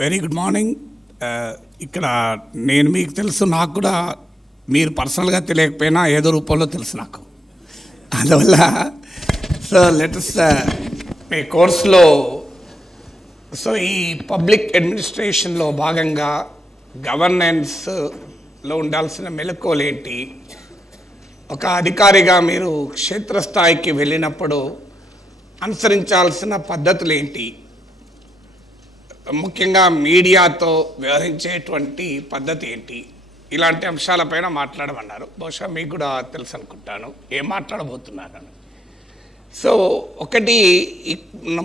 Very good morning. ఇక్కడ నేను మీకు తెలుసు, నాకు కూడా మీరు పర్సనల్గా తెలియకపోయినా ఏదో రూపంలో తెలుసు నాకు. అందువల్ల సో లెటస్ మీ కోర్సులో సో ఈ పబ్లిక్ అడ్మినిస్ట్రేషన్లో భాగంగా గవర్నెన్స్లో ఉండాల్సిన మెలకువలు ఏంటి, ఒక అధికారిగా మీరు క్షేత్రస్థాయికి వెళ్ళినప్పుడు అనుసరించాల్సిన పద్ధతులు ఏంటి, ముఖ్యంగా మీడియాతో వ్యవహరించేటువంటి పద్ధతి ఏంటి, ఇలాంటి అంశాలపైన మాట్లాడమన్నారు. బహుశా మీకు కూడా తెలుసు అనుకుంటాను ఏం మాట్లాడబోతున్నారని. సో ఒకటి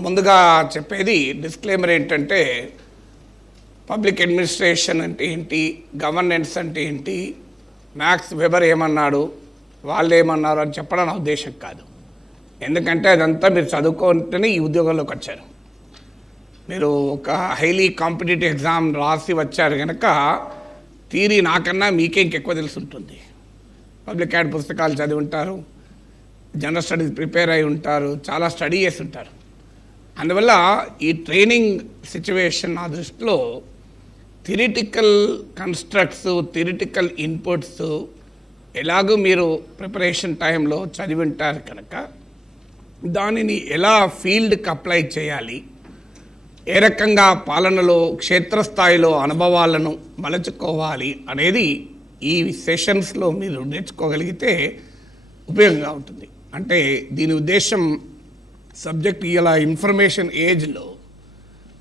ముందుగా చెప్పేది డిస్క్లైమర్ ఏంటంటే, పబ్లిక్ అడ్మినిస్ట్రేషన్ అంటే ఏంటి, గవర్నెన్స్ అంటే ఏంటి, మ్యాక్స్ వెబర్ ఏమన్నాడు, వాళ్ళు ఏమన్నారు అని చెప్పడం నా ఉద్దేశం కాదు. ఎందుకంటే అదంతా మీరు చదువుకుంటేనే ఈ ఉద్యోగంలోకి వచ్చారు. మీరు ఒక హైలీ కాంపిటేటివ్ ఎగ్జామ్ రాసి వచ్చారు కనుక థియరీ నాకన్నా మీకే ఇంకెక్కువ తెలిసి ఉంటుంది. పబ్లిక్ యాడ్ పుస్తకాలు చదివి ఉంటారు, జనరల్ స్టడీస్ ప్రిపేర్ అయి ఉంటారు, చాలా స్టడీ చేసి ఉంటారు. అందువల్ల ఈ ట్రైనింగ్ సిచ్యువేషన్ నా దృష్టిలో థియరిటికల్ కన్స్ట్రక్ట్స్, థియరిటికల్ ఇన్పుట్స్ ఎలాగూ మీరు ప్రిపరేషన్ టైంలో చదివి ఉంటారు కనుక దానిని ఎలా ఫీల్డ్కి అప్లై చేయాలి, ఏ రకంగా పాలనలో క్షేత్రస్థాయిలో అనుభవాలను మలచుకోవాలి అనేది ఈ సెషన్స్లో మీరు నేర్చుకోగలిగితే ఉపయోగంగా ఉంటుంది. అంటే దీని ఉద్దేశం సబ్జెక్ట్ ఇలా ఇన్ఫర్మేషన్ ఏజ్లో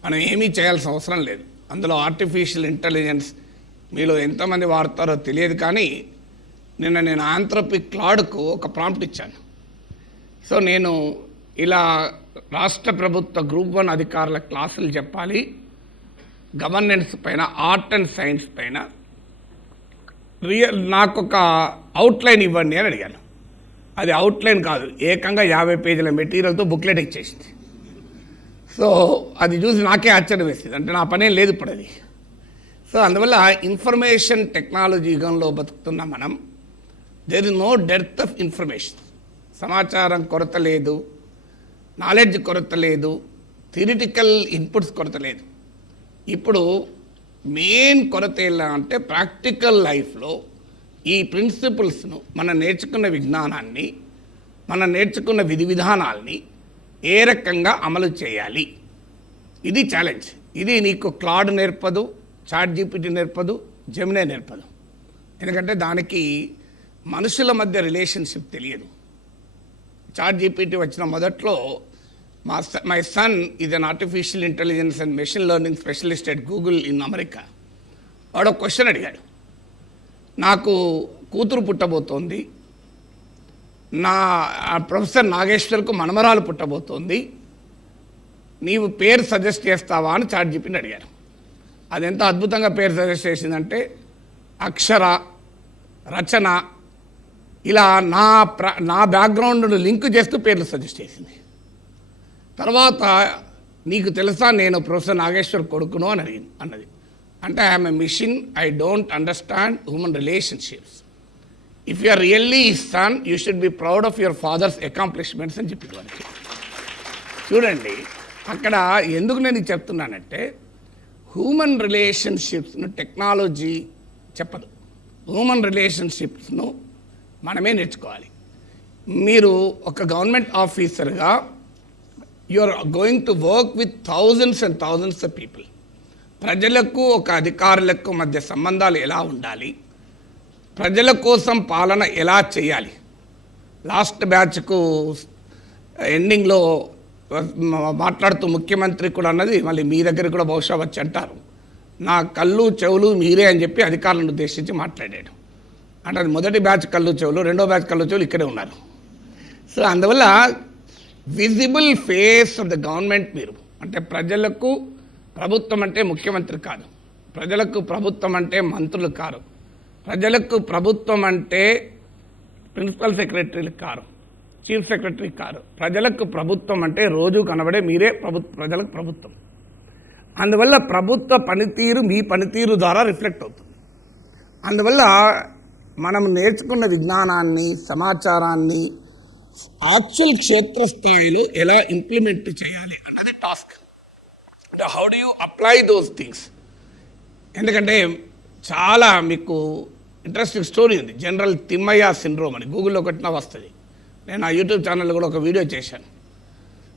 మనం ఏమీ చేయాల్సిన అవసరం లేదు. అందులో ఆర్టిఫిషియల్ ఇంటెలిజెన్స్ మీలో ఎంతమంది వాడతారో తెలియదు, కానీ నిన్న నేను ఆంథ్రోపిక్ క్లాడ్కు ఒక ప్రాంప్ట్ ఇచ్చాను. సో నేను ఇలా రాష్ట్ర ప్రభుత్వ గ్రూప్ 1 అధికారుల క్లాసులు చెప్పాలి, గవర్నెన్స్ పైన, ఆర్ట్ అండ్ సైన్స్ పైన నాకు ఒక అవుట్లైన్ ఇవ్వండి అని అడిగాను. అది అవుట్లైన్ కాదు, ఏకంగా 50 పేజీల మెటీరియల్తో బుక్లెట్ ఇచ్చేసింది. సో అది చూసి నాకే ఆశ్చర్యం వేసింది, అంటే నా పనేం లేదు ఇప్పుడు అది. సో అందువల్ల ఇన్ఫర్మేషన్ టెక్నాలజీ యుగంలో బతుకుతున్న మనం, there is no depth of information. సమాచారం కొరత లేదు, నాలెడ్జ్ కొరత లేదు, థియరిటికల్ ఇన్పుట్స్ కొరత లేదు. ఇప్పుడు మెయిన్ కొరత ఎలా అంటే ప్రాక్టికల్ లైఫ్లో ఈ ప్రిన్సిపల్స్ను, మనం నేర్చుకున్న విజ్ఞానాన్ని, మనం నేర్చుకున్న విధి విధానాల్ని ఏ రకంగా అమలు చేయాలి, ఇది ఛాలెంజ్. ఇది నీకు క్లాడ్ నేర్పదు, చాట్ జీపీటీ నేర్పదు, జెమినీ నేర్పదు. ఎందుకంటే దానికి మనుషుల మధ్య రిలేషన్షిప్ తెలియదు. చాట్ జీపీటీ వచ్చిన మొదట్లో my son is an artificial intelligence and machine learning specialist at Google in America. వాడు ఒక క్వశ్చన్ అడిగాడు, నాకు కూతురు పుట్టబోతోంది, నా ప్రొఫెసర్ నాగేశ్వర్కు మనమరాలు పుట్టబోతోంది, నీవు పేరు సజెస్ట్ చేస్తావా అని చాట్ జీపీటీని అడిగారు. అది ఎంత అద్భుతంగా పేరు సజెస్ట్ చేసిందంటే అక్షర, రచన, ఇలా నా బ్యాక్గ్రౌండ్ను లింక్ చేస్తూ పేర్లు సజెస్ట్ చేసింది. తర్వాత నీకు తెలుసా నేను ప్రొఫెసర్ నాగేశ్వర్ కొడుకును అని అన్నది. అంటే I'm a machine, I don't understand human relationships. If you are really his son, you should be proud of your father's accomplishments అని చెప్పి వారికి. చూడండి, అక్కడ ఎందుకు నేను ఇది చెప్తున్నానంటే, హ్యూమన్ రిలేషన్షిప్స్ను టెక్నాలజీ చెప్పదు, హ్యూమన్ రిలేషన్షిప్స్ను మనమే నేర్చుకోవాలి. మీరు ఒక గవర్నమెంట్ ఆఫీసర్గా you are going to work with thousands and thousands of people. ప్రజలకు, ఒక అధికారులకు మధ్య సంబంధాలు ఎలా ఉండాలి, ప్రజల కోసం పాలన ఎలా చేయాలి. లాస్ట్ బ్యాచ్కు ఎండింగ్లో మాట్లాడుతూ ముఖ్యమంత్రి కూడా అన్నది, మళ్ళీ మీ దగ్గర కూడా బహుశా వచ్చి అంటారు, నా కళ్ళు చెవులు మీరే అని చెప్పి అధికారులను ఉద్దేశించి మాట్లాడాడు. అంటే అది మొదటి బ్యాచ్ కళ్ళు చెవులు, రెండో బ్యాచ్ కళ్ళు చెవులు ఇక్కడే ఉన్నారు. సో అందువల్ల visible face of the government మీరు, అంటే ప్రజలకు ప్రభుత్వం అంటే ముఖ్యమంత్రి కాదు, ప్రజలకు ప్రభుత్వం అంటే మంత్రులు కారు, ప్రజలకు ప్రభుత్వం అంటే ప్రిన్సిపల్ సెక్రటరీలు కారు, చీఫ్ సెక్రటరీ కారు. ప్రజలకు ప్రభుత్వం అంటే రోజు కనబడే మీరే ప్రజలకు ప్రభుత్వం. అందువల్ల ప్రభుత్వ పనితీరు మీ పనితీరు ద్వారా రిఫ్లెక్ట్ అవుతుంది. అందువల్ల మనం నేర్చుకున్న విజ్ఞానాన్ని, సమాచారాన్ని యాక్చువల్ క్షేత్రస్థాయిలో ఎలా ఇంప్లిమెంట్ చేయాలి అన్నది task. How do you apply those things? ఎందుకంటే చాలా మీకు ఇంట్రెస్టింగ్ స్టోరీ ఉంది, జనరల్ తిమ్మయ్య సిండ్రోమ్ అని. గూగుల్లో కొట్టినా వస్తుంది. నేను ఆ యూట్యూబ్ ఛానల్లో కూడా ఒక వీడియో చేశాను.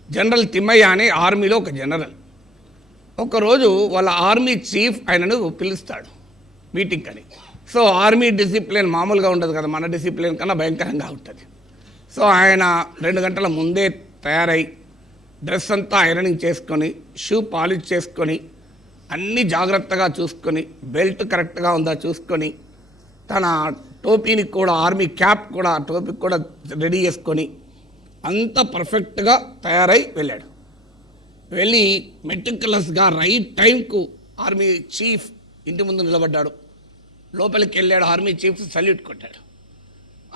జనరల్ తిమ్మయ్య అని ఆర్మీలో ఒక జనరల్. ఒకరోజు వాళ్ళ ఆర్మీ చీఫ్ ఆయనను పిలుస్తాడు మీటింగ్ అని. సో ఆర్మీ డిసిప్లిన్ మామూలుగా ఉండదు కదా, మన డిసిప్లిన్ కన్నా భయంకరంగా ఉంటుంది. సో ఆయన 2 గంటల ముందే తయారై డ్రెస్ అంతా ఐరనింగ్ చేసుకొని, షూ పాలిష్ చేసుకొని, అన్నీ జాగ్రత్తగా చూసుకొని, బెల్ట్ కరెక్ట్గా ఉందా చూసుకొని, తన టోపీని కూడా, ఆర్మీ క్యాప్ కూడా, టోపీకి కూడా రెడీ చేసుకొని అంత పర్ఫెక్ట్గా తయారై వెళ్ళాడు. వెళ్ళి మెటిక్యులస్గా రైట్ టైంకు ఆర్మీ చీఫ్ ఇంటి ముందు నిలబడ్డాడు. లోపలికి వెళ్ళాడు. ఆర్మీ చీఫ్ సల్యూట్ కొట్టాడు.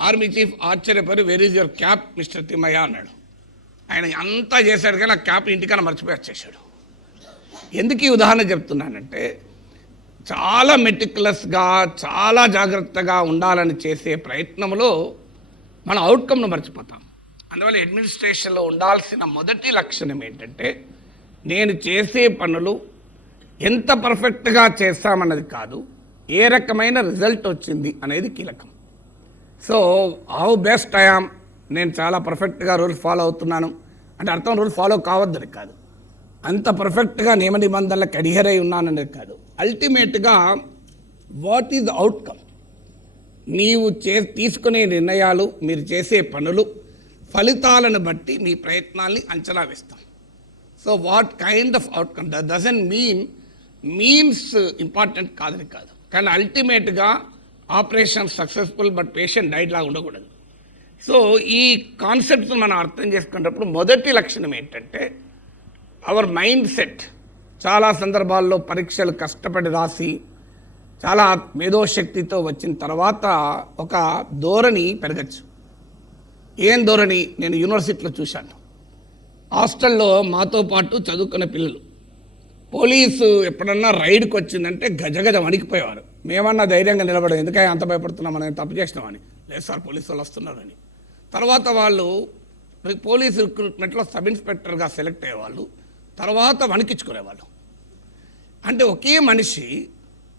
ఆర్మీ చీఫ్ ఆశ్చర్యపడి, where is your cap mister Thimayya అన్నాడు. ఆయన అంతా చేశాడు కానీ ఆ క్యాప్ ఇంటికన్నా మర్చిపోయి వచ్చేసాడు. ఎందుకు ఈ ఉదాహరణ చెప్తున్నానంటే, చాలా మెటిక్యులస్గా, చాలా జాగ్రత్తగా ఉండాలని చేసే ప్రయత్నంలో మన అవుట్కమ్ను మర్చిపోతాం. అందువల్ల అడ్మినిస్ట్రేషన్లో ఉండాల్సిన మొదటి లక్షణం ఏంటంటే, నేను చేసే పనులు ఎంత పర్ఫెక్ట్గా చేస్తామన్నది కాదు, ఏ రకమైన రిజల్ట్ వచ్చింది అనేది కీలకం. So how best I am, నేను చాలా పర్ఫెక్ట్గా రూల్స్ ఫాలో అవుతున్నాను అంటే అర్థం రూల్స్ ఫాలో కావద్దని కాదు, అంత పర్ఫెక్ట్గా నియమ నిబంధనలకు అడిహర్ అయి ఉన్నాననేది కాదు. అల్టిమేట్గా వాట్ ఈజ్ అవుట్కమ్? నీవు తీసుకునే నిర్ణయాలు, మీరు చేసే పనులు, ఫలితాలను బట్టి మీ ప్రయత్నాల్ని అంచనా వేస్తాం. So what kind of outcome doesn't means important కాదని కాదు, కానీ అల్టిమేట్గా operation successful but patient diet లాగా ఉండకూడదు. సో ఈ కాన్సెప్ట్స్ మనం అర్థం చేసుకునేటప్పుడు మొదటి లక్షణం ఏంటంటే, అవర్ మైండ్ సెట్. చాలా సందర్భాల్లో పరీక్షలు కష్టపడి రాసి చాలా మేధోశక్తితో వచ్చిన తర్వాత ఒక ధోరణి పెరగచ్చు. ఏం ధోరణి? నేను యూనివర్సిటీలో చూశాను. హాస్టల్లో మాతో పాటు చదువుకున్న పిల్లలు పోలీసు ఎప్పుడన్నా రైడ్కి వచ్చిందంటే గజగజ వణికిపోయేవారు. మేమన్నా ధైర్యంగా నిలబడదు, ఎందుకంటే అంత భయపడుతున్నాం, మనం తప్పు చేసినామని. లేదు సార్, పోలీసు వాళ్ళు వస్తున్నారని. తర్వాత వాళ్ళు పోలీసు రిక్రూట్మెంట్లో సబ్ ఇన్స్పెక్టర్గా సెలెక్ట్ అయ్యేవాళ్ళు, తర్వాత వణికించుకునేవాళ్ళు. అంటే ఒకే మనిషి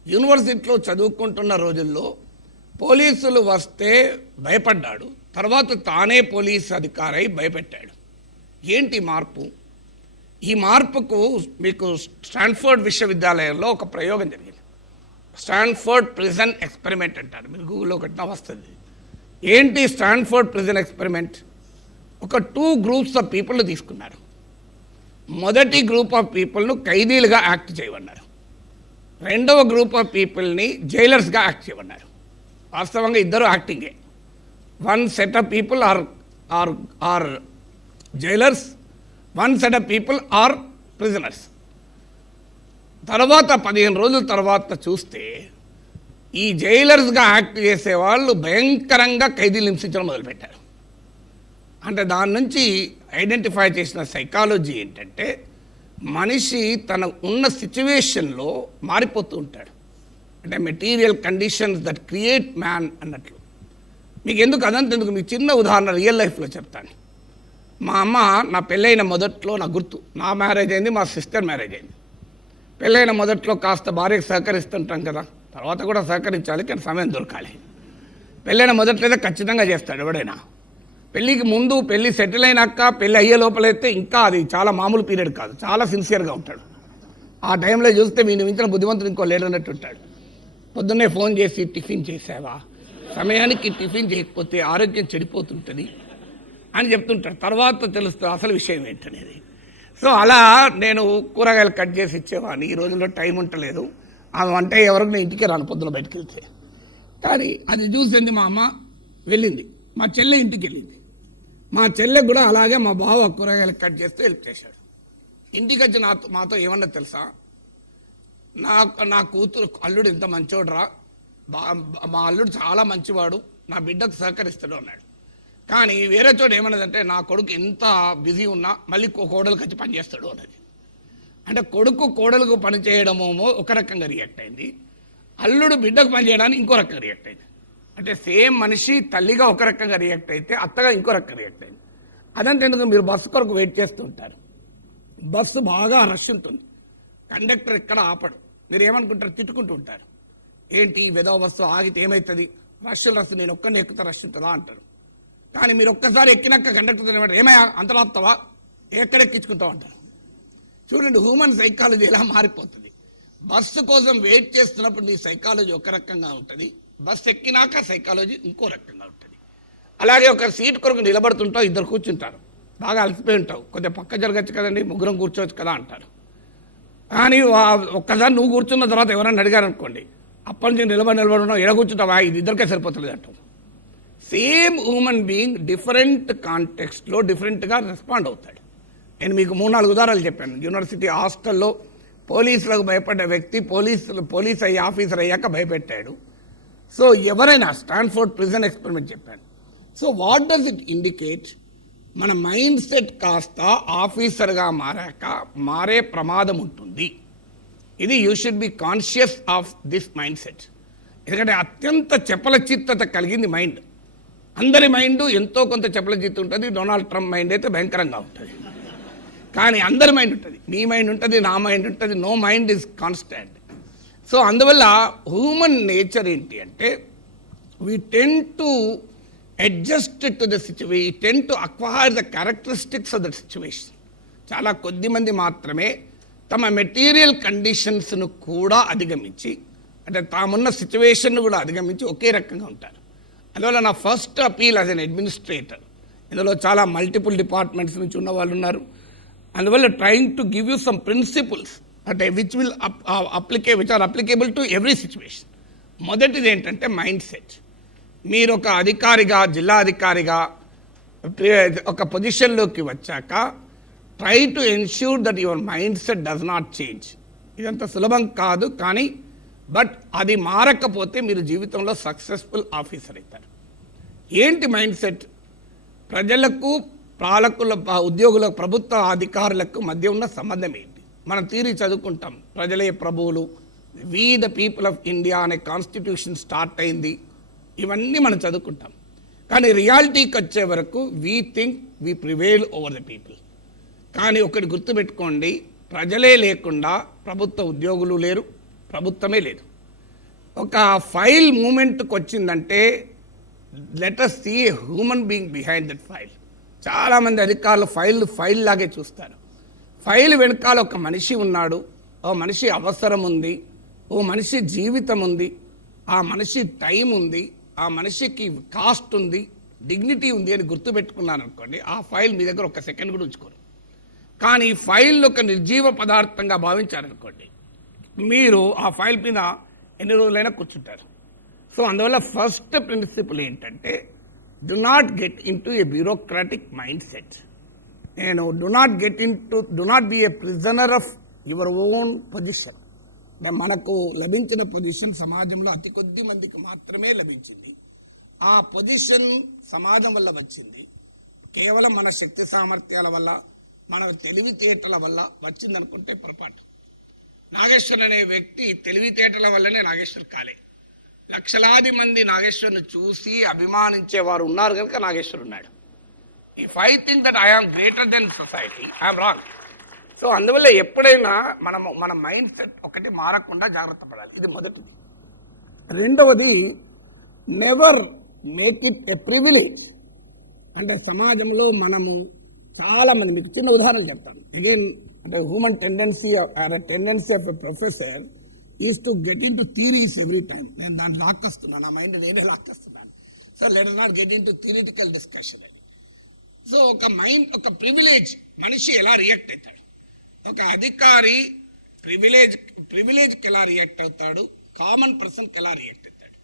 యూనివర్సిటీలో చదువుకుంటున్న రోజుల్లో పోలీసులు వస్తే భయపడ్డాడు, తర్వాత తానే పోలీసు అధికారి భయపెట్టాడు. ఏంటి మార్పు? ఈ మార్పుకు మీకు స్టాన్ఫోర్డ్ విశ్వవిద్యాలయంలో ఒక ప్రయోగం జరిగింది. స్టాన్ఫోర్డ్ ప్రిజన్ ఎక్స్పెరిమెంట్ అంటారు, మీరు గూగుల్లో కొట్టినా వస్తుంది. ఏంటి స్టాన్ఫోర్డ్ ప్రిజన్ ఎక్స్పెరిమెంట్? ఒక 2 గ్రూప్స్ ఆఫ్ పీపుల్ని తీసుకున్నారు. మొదటి గ్రూప్ ఆఫ్ పీపుల్ను ఖైదీలుగా యాక్ట్ చేయమన్నారు. రెండవ గ్రూప్ ఆఫ్ పీపుల్ని జైలర్స్గా యాక్ట్ చేయమన్నారు. వాస్తవంగా ఇద్దరు యాక్టింగే. 1 set of people are jailers, 1 set of people are prisoners. తర్వాత 15 రోజుల తర్వాత చూస్తే ఈ జైలర్స్గా యాక్ట్ చేసేవాళ్ళు భయంకరంగా ఖైదీలు హింసించడం మొదలుపెట్టారు. అంటే దాని నుంచి ఐడెంటిఫై చేసిన సైకాలజీ ఏంటంటే, మనిషి తన ఉన్న సిచ్యువేషన్లో మారిపోతూ ఉంటాడు. అంటే material conditions that create man అన్నట్లు. మీకు ఎందుకు అదంతెందుకు, మీకు చిన్న ఉదాహరణ రియల్ లైఫ్లో చెప్తాను. మా అమ్మ నా పెళ్ళైన మొదట్లో నాకు గుర్తు, నా మ్యారేజ్ అయింది, మా సిస్టర్ మ్యారేజ్ అయింది. పెళ్ళైన మొదట్లో కాస్త భార్యకు సహకరిస్తుంటాం కదా, తర్వాత కూడా సహకరించాలి, కానీ సమయం దొరకాలి. పెళ్ళైన మొదట్లో అయితే ఖచ్చితంగా చేస్తాడు ఎవడైనా. పెళ్ళికి ముందు, పెళ్ళి సెటిల్ అయినాక, పెళ్ళి అయ్యే లోపలైతే ఇంకా అది చాలా మామూలు పీరియడ్ కాదు, చాలా సిన్సియర్గా ఉంటాడు. ఆ టైంలో చూస్తే వీని మించిన బుద్ధిమంతుడు ఇంకో లేడు అన్నట్టు ఉంటాడు. పొద్దున్నే ఫోన్ చేసి టిఫిన్ చేసావా, సమయానికి టిఫిన్ చేయకపోతే ఆరోగ్యం చెడిపోతుంటుంది అని చెప్తుంటాడు. తర్వాత తెలుస్తుంది అసలు విషయం ఏంటనేది. సో అలా నేను కూరగాయలు కట్ చేసి ఇచ్చేవాడిని. ఈ రోజుల్లో టైం ఉండలేదు, ఆమె వంట ఎవరికి నేను ఇంటికి రాను పొద్దున బయటకు వెళ్తే. కానీ అది చూసింది మా అమ్మ, వెళ్ళింది. మా చెల్లె ఇంటికి వెళ్ళింది. మా చెల్లె కూడా అలాగే మా బావ కూరగాయలు కట్ చేస్తూ హెల్ప్ చేశాడు. ఇంటికి వచ్చి మాతో ఏమన్నా తెలుసా, నా కూతురు అల్లుడు ఇంత మంచోడురా, మా అల్లుడు చాలా మంచివాడు, నా బిడ్డకు సహకరిస్తాడు అన్నాడు. కానీ వేరే చోట ఏమన్నదంటే, నా కొడుకు ఎంత బిజీ ఉన్నా మళ్ళీ కోడలకు వచ్చి పని చేస్తాడు అన్నది. అంటే కొడుకు కోడలకు పని చేయడమేమో ఒక రకంగా రియాక్ట్ అయింది, అల్లుడు బిడ్డకు పని చేయడానికి ఇంకో రకంగా రియాక్ట్ అయింది. అంటే సేమ్ మనిషి తల్లిగా ఒక రకంగా రియాక్ట్ అయితే అత్తగా ఇంకో రకంగా రియాక్ట్ అయింది. అదంటే ఎందుకు, మీరు బస్సు కొరకు వెయిట్ చేస్తూ ఉంటారు, బస్సు బాగా రష్ ఉంటుంది, కండక్టర్ ఎక్కడ ఆపడు. మీరు ఏమనుకుంటారు? తిట్టుకుంటూ ఉంటారు. ఏంటి వెదవ బస్సు ఆగితే ఏమవుతుంది? రష్ నేను ఒక్కరిని ఎక్కుతా రష్ ఉంటుందా అంటారు. కానీ మీరు ఒక్కసారి ఎక్కినాక కండక్టర్ ఏమంటారు? ఏమయ్యా అంతలాపుతావా, ఎక్కడ ఎక్కించుకుంటావు అంటారు. చూడండి హ్యూమన్ సైకాలజీ ఎలా మారిపోతుంది. బస్సు కోసం వెయిట్ చేస్తున్నప్పుడు నీ సైకాలజీ ఒక రకంగా ఉంటుంది, బస్సు ఎక్కినాక సైకాలజీ ఇంకో రకంగా ఉంటుంది. అలాగే ఒక సీట్ కొరకు నిలబడుతుంటావు, ఇద్దరు కూర్చుంటారు, బాగా అలసిపోయి ఉంటావు, కొద్దిగా పక్క జరగచ్చు కదండి, ముగ్గురం కూర్చోవచ్చు కదా అంటారు. కానీ ఒక్కసారి నువ్వు కూర్చున్న తర్వాత ఎవరైనా అడిగారు అనుకోండి, అప్పటి నుంచి నిలబడున్నావు, ఎడ కూర్చుంటావా, ఇది ఇద్దరికే సరిపోతుంది అంటావు. సేమ్ హ్యూమన్ బీయింగ్ డిఫరెంట్ కాంటెక్స్ట్లో డిఫరెంట్గా రెస్పాండ్ అవుతాడు. నేను మీకు 3-4 ఉదాహరణలు చెప్పాను. యూనివర్సిటీ హాస్టల్లో పోలీసులకు భయపడ్డ వ్యక్తి పోలీస్ అయ్యి ఆఫీసర్ అయ్యాక భయపెట్టాడు. సో ఎవరైనా స్టాన్ఫోర్డ్ ప్రిజన్ ఎక్స్పెరిమెంట్ చెప్పాను. So what does it indicate? మన మైండ్ సెట్ కాస్త ఆఫీసర్గా మారాక మారే ప్రమాదం ఉంటుంది. ఇది you should be conscious of this mind set. ఎందుకంటే అత్యంత చపలచిత్తత కలిగింది మైండ్. అందరి మైండ్ ఎంతో కొంత చపలచిత్త ఉంటుంది. డొనాల్డ్ ట్రంప్ మైండ్ అయితే భయంకరంగా ఉంటుంది. కానీ అందరి మైండ్ ఉంటుంది, నీ మైండ్ ఉంటుంది, నా మైండ్ ఉంటుంది. No mind is constant. So అందువల్ల హ్యూమన్ నేచర్ ఏంటి అంటే we tend to adjust to the situation, we tend to acquire the characteristics of the situation. చాలా కొద్ది మంది మాత్రమే తమ మెటీరియల్ కండిషన్స్ను కూడా అధిగమించి, అంటే తామున్న సిచ్యువేషన్ను కూడా అధిగమించి ఒకే రకంగా ఉంటారు. అందువల్ల నా first appeal as an administrator, ఇందులో చాలా మల్టిపుల్ డిపార్ట్మెంట్స్ నుంచి ఉన్న వాళ్ళు ఉన్నారు. అందువల్ల trying to give you some principles అంటే which are applicable to every situation. మొదటిది ఏంటంటే మైండ్ సెట్. మీరు ఒక అధికారిగా, జిల్లా అధికారిగా ఒక పొజిషన్లోకి వచ్చాక try to ensure that your mind set does not change. ఇదంత సులభం కాదు, కానీ బట్ అది మారకపోతే మీరు జీవితంలో సక్సెస్ఫుల్ ఆఫీసర్ అవుతారు. ఏంటి మైండ్ సెట్? ప్రజలకు, పాలకుల, ఉద్యోగులకు, ప్రభుత్వ అధికారులకు మధ్య ఉన్న సంబంధం ఏంటి? మనం థియరీ చదువుకుంటాం, ప్రజలే ప్రభువులు, we the people of India అనే కాన్స్టిట్యూషన్ స్టార్ట్ అయింది, ఇవన్నీ మనం చదువుకుంటాం. కానీ రియాలిటీకి వచ్చే వరకు we think we prevail over the people. కానీ ఒకటి గుర్తుపెట్టుకోండి, ప్రజలే లేకుండా ప్రభుత్వ ఉద్యోగులు లేరు, ప్రభుత్వమే లేదు. ఒక ఫైల్ మూమెంట్కి వచ్చిందంటే let us see a human being behind that file. చాలామంది అధికారులు ఫైల్ లాగే చూస్తారు. ఫైల్ వెనకాల ఒక మనిషి ఉన్నాడు, ఓ మనిషి అవసరం ఉంది, ఓ మనిషి జీవితం ఉంది, ఆ మనిషి టైం ఉంది, ఆ మనిషికి కాస్ట్ ఉంది, డిగ్నిటీ ఉంది అని గుర్తుపెట్టుకున్నాను అనుకోండి, ఆ ఫైల్ మీ దగ్గర ఒక సెకండ్ కూడా ఉంచుకోరు. కానీ ఫైల్ ఒక నిర్జీవ పదార్థంగా భావించారనుకోండి, మీరు ఆ ఫైల్ మీద ఎన్ని రోజులైనా కూర్చుంటారు. సో అందువల్ల ఫస్ట్ ప్రిన్సిపల్ ఏంటంటే do not get into a bureaucratic mindset. నేను do not be a prisoner of your own position. మనకు లభించిన పొజిషన్ సమాజంలో అతి కొద్ది మందికి మాత్రమే లభించింది. ఆ పొజిషన్ సమాజం వల్ల వచ్చింది, కేవలం మన శక్తి సామర్థ్యాల వల్ల, మన తెలివితేటల వల్ల వచ్చిందనుకుంటే పొరపాటు. నాగేశ్వర్ అనే వ్యక్తి తెలివితేటల వల్లనే నాగేశ్వర్ కాలే. లక్షలాది మంది నాగేశ్వర్ని చూసి అభిమానించేవారు ఉన్నారు కనుక నాగేశ్వర్ ఉన్నాడు. If I think that I am greater than society, I'm wrong. So అందువల్ల ఎప్పుడైనా మన మైండ్ సెట్ ఒకటి మారకుండా జాగ్రత్త పడాలి. ఇది మొదటిది. రెండవది, never make it a privilege. అంటే సమాజంలో మనము చాలామంది, మీకు చిన్న ఉదాహరణలు చెప్తాను. అగైన్, అంటే human tendency of a professor is to get into theories every time. నేను దాన్ని లాక్కొస్తున్నాను, నా మైండ్ నేనే లాక్కొస్తున్నాను. So let us not get into theoretical discussion. So ఒక ప్రివిలేజ్ మనిషి ఎలా రియాక్ట్ అవుతాడు, ఒక అధికారి ప్రివిలేజ్కి ఎలా రియాక్ట్ అవుతాడు, కామన్ పర్సన్కి ఎలా రియాక్ట్ అవుతాడు.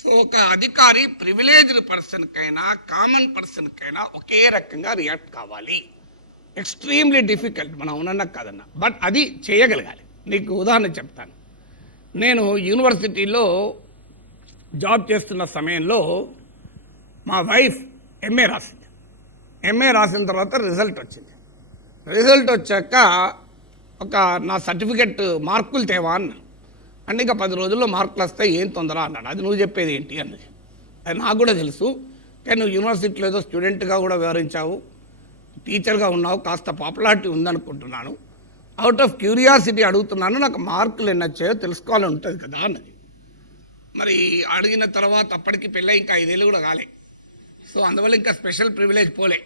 సో ఒక అధికారి ప్రివిలేజ్డ్ పర్సన్కైనా కామన్ పర్సన్కైనా ఒకే రకంగా రియాక్ట్ కావాలి. ఎక్స్ట్రీమ్లీ డిఫికల్ట్, మనం అవునన్నా కాదన్నా, బట్ అది చేయగలగాలి. నీకు ఉదాహరణ చెప్తాను. నేను యూనివర్సిటీలో జాబ్ చేస్తున్న సమయంలో మా వైఫ్ ఎంఏ రాసింది. ఎంఏ రాసిన తర్వాత రిజల్ట్ వచ్చింది. రిజల్ట్ వచ్చాక నా సర్టిఫికెట్ మార్కులు తేవా అన్నాను. అంటే ఇంకా 10 రోజుల్లో మార్కులు వస్తాయి, ఏం తొందర అన్నాడు. అది నువ్వు చెప్పేది ఏంటి అన్నది. అది నాకు కూడా తెలుసు, కానీ నువ్వు యూనివర్సిటీలో ఏదో స్టూడెంట్గా కూడా వ్యవహరించావు, టీచర్గా ఉన్నావు, కాస్త పాపులారిటీ ఉందనుకుంటున్నాను. అవుట్ ఆఫ్ క్యూరియాసిటీ అడుగుతున్నాను, నాకు మార్కులు ఎన్ని వచ్చాయో తెలుసుకోవాలని ఉంటుంది కదా అన్నది. మరి అడిగిన తర్వాత అప్పటికి పెళ్ళి ఇంకా 5 ఏళ్ళు కూడా కాలే. సో అందువల్ల ఇంకా స్పెషల్ ప్రివిలేజ్ పోలే.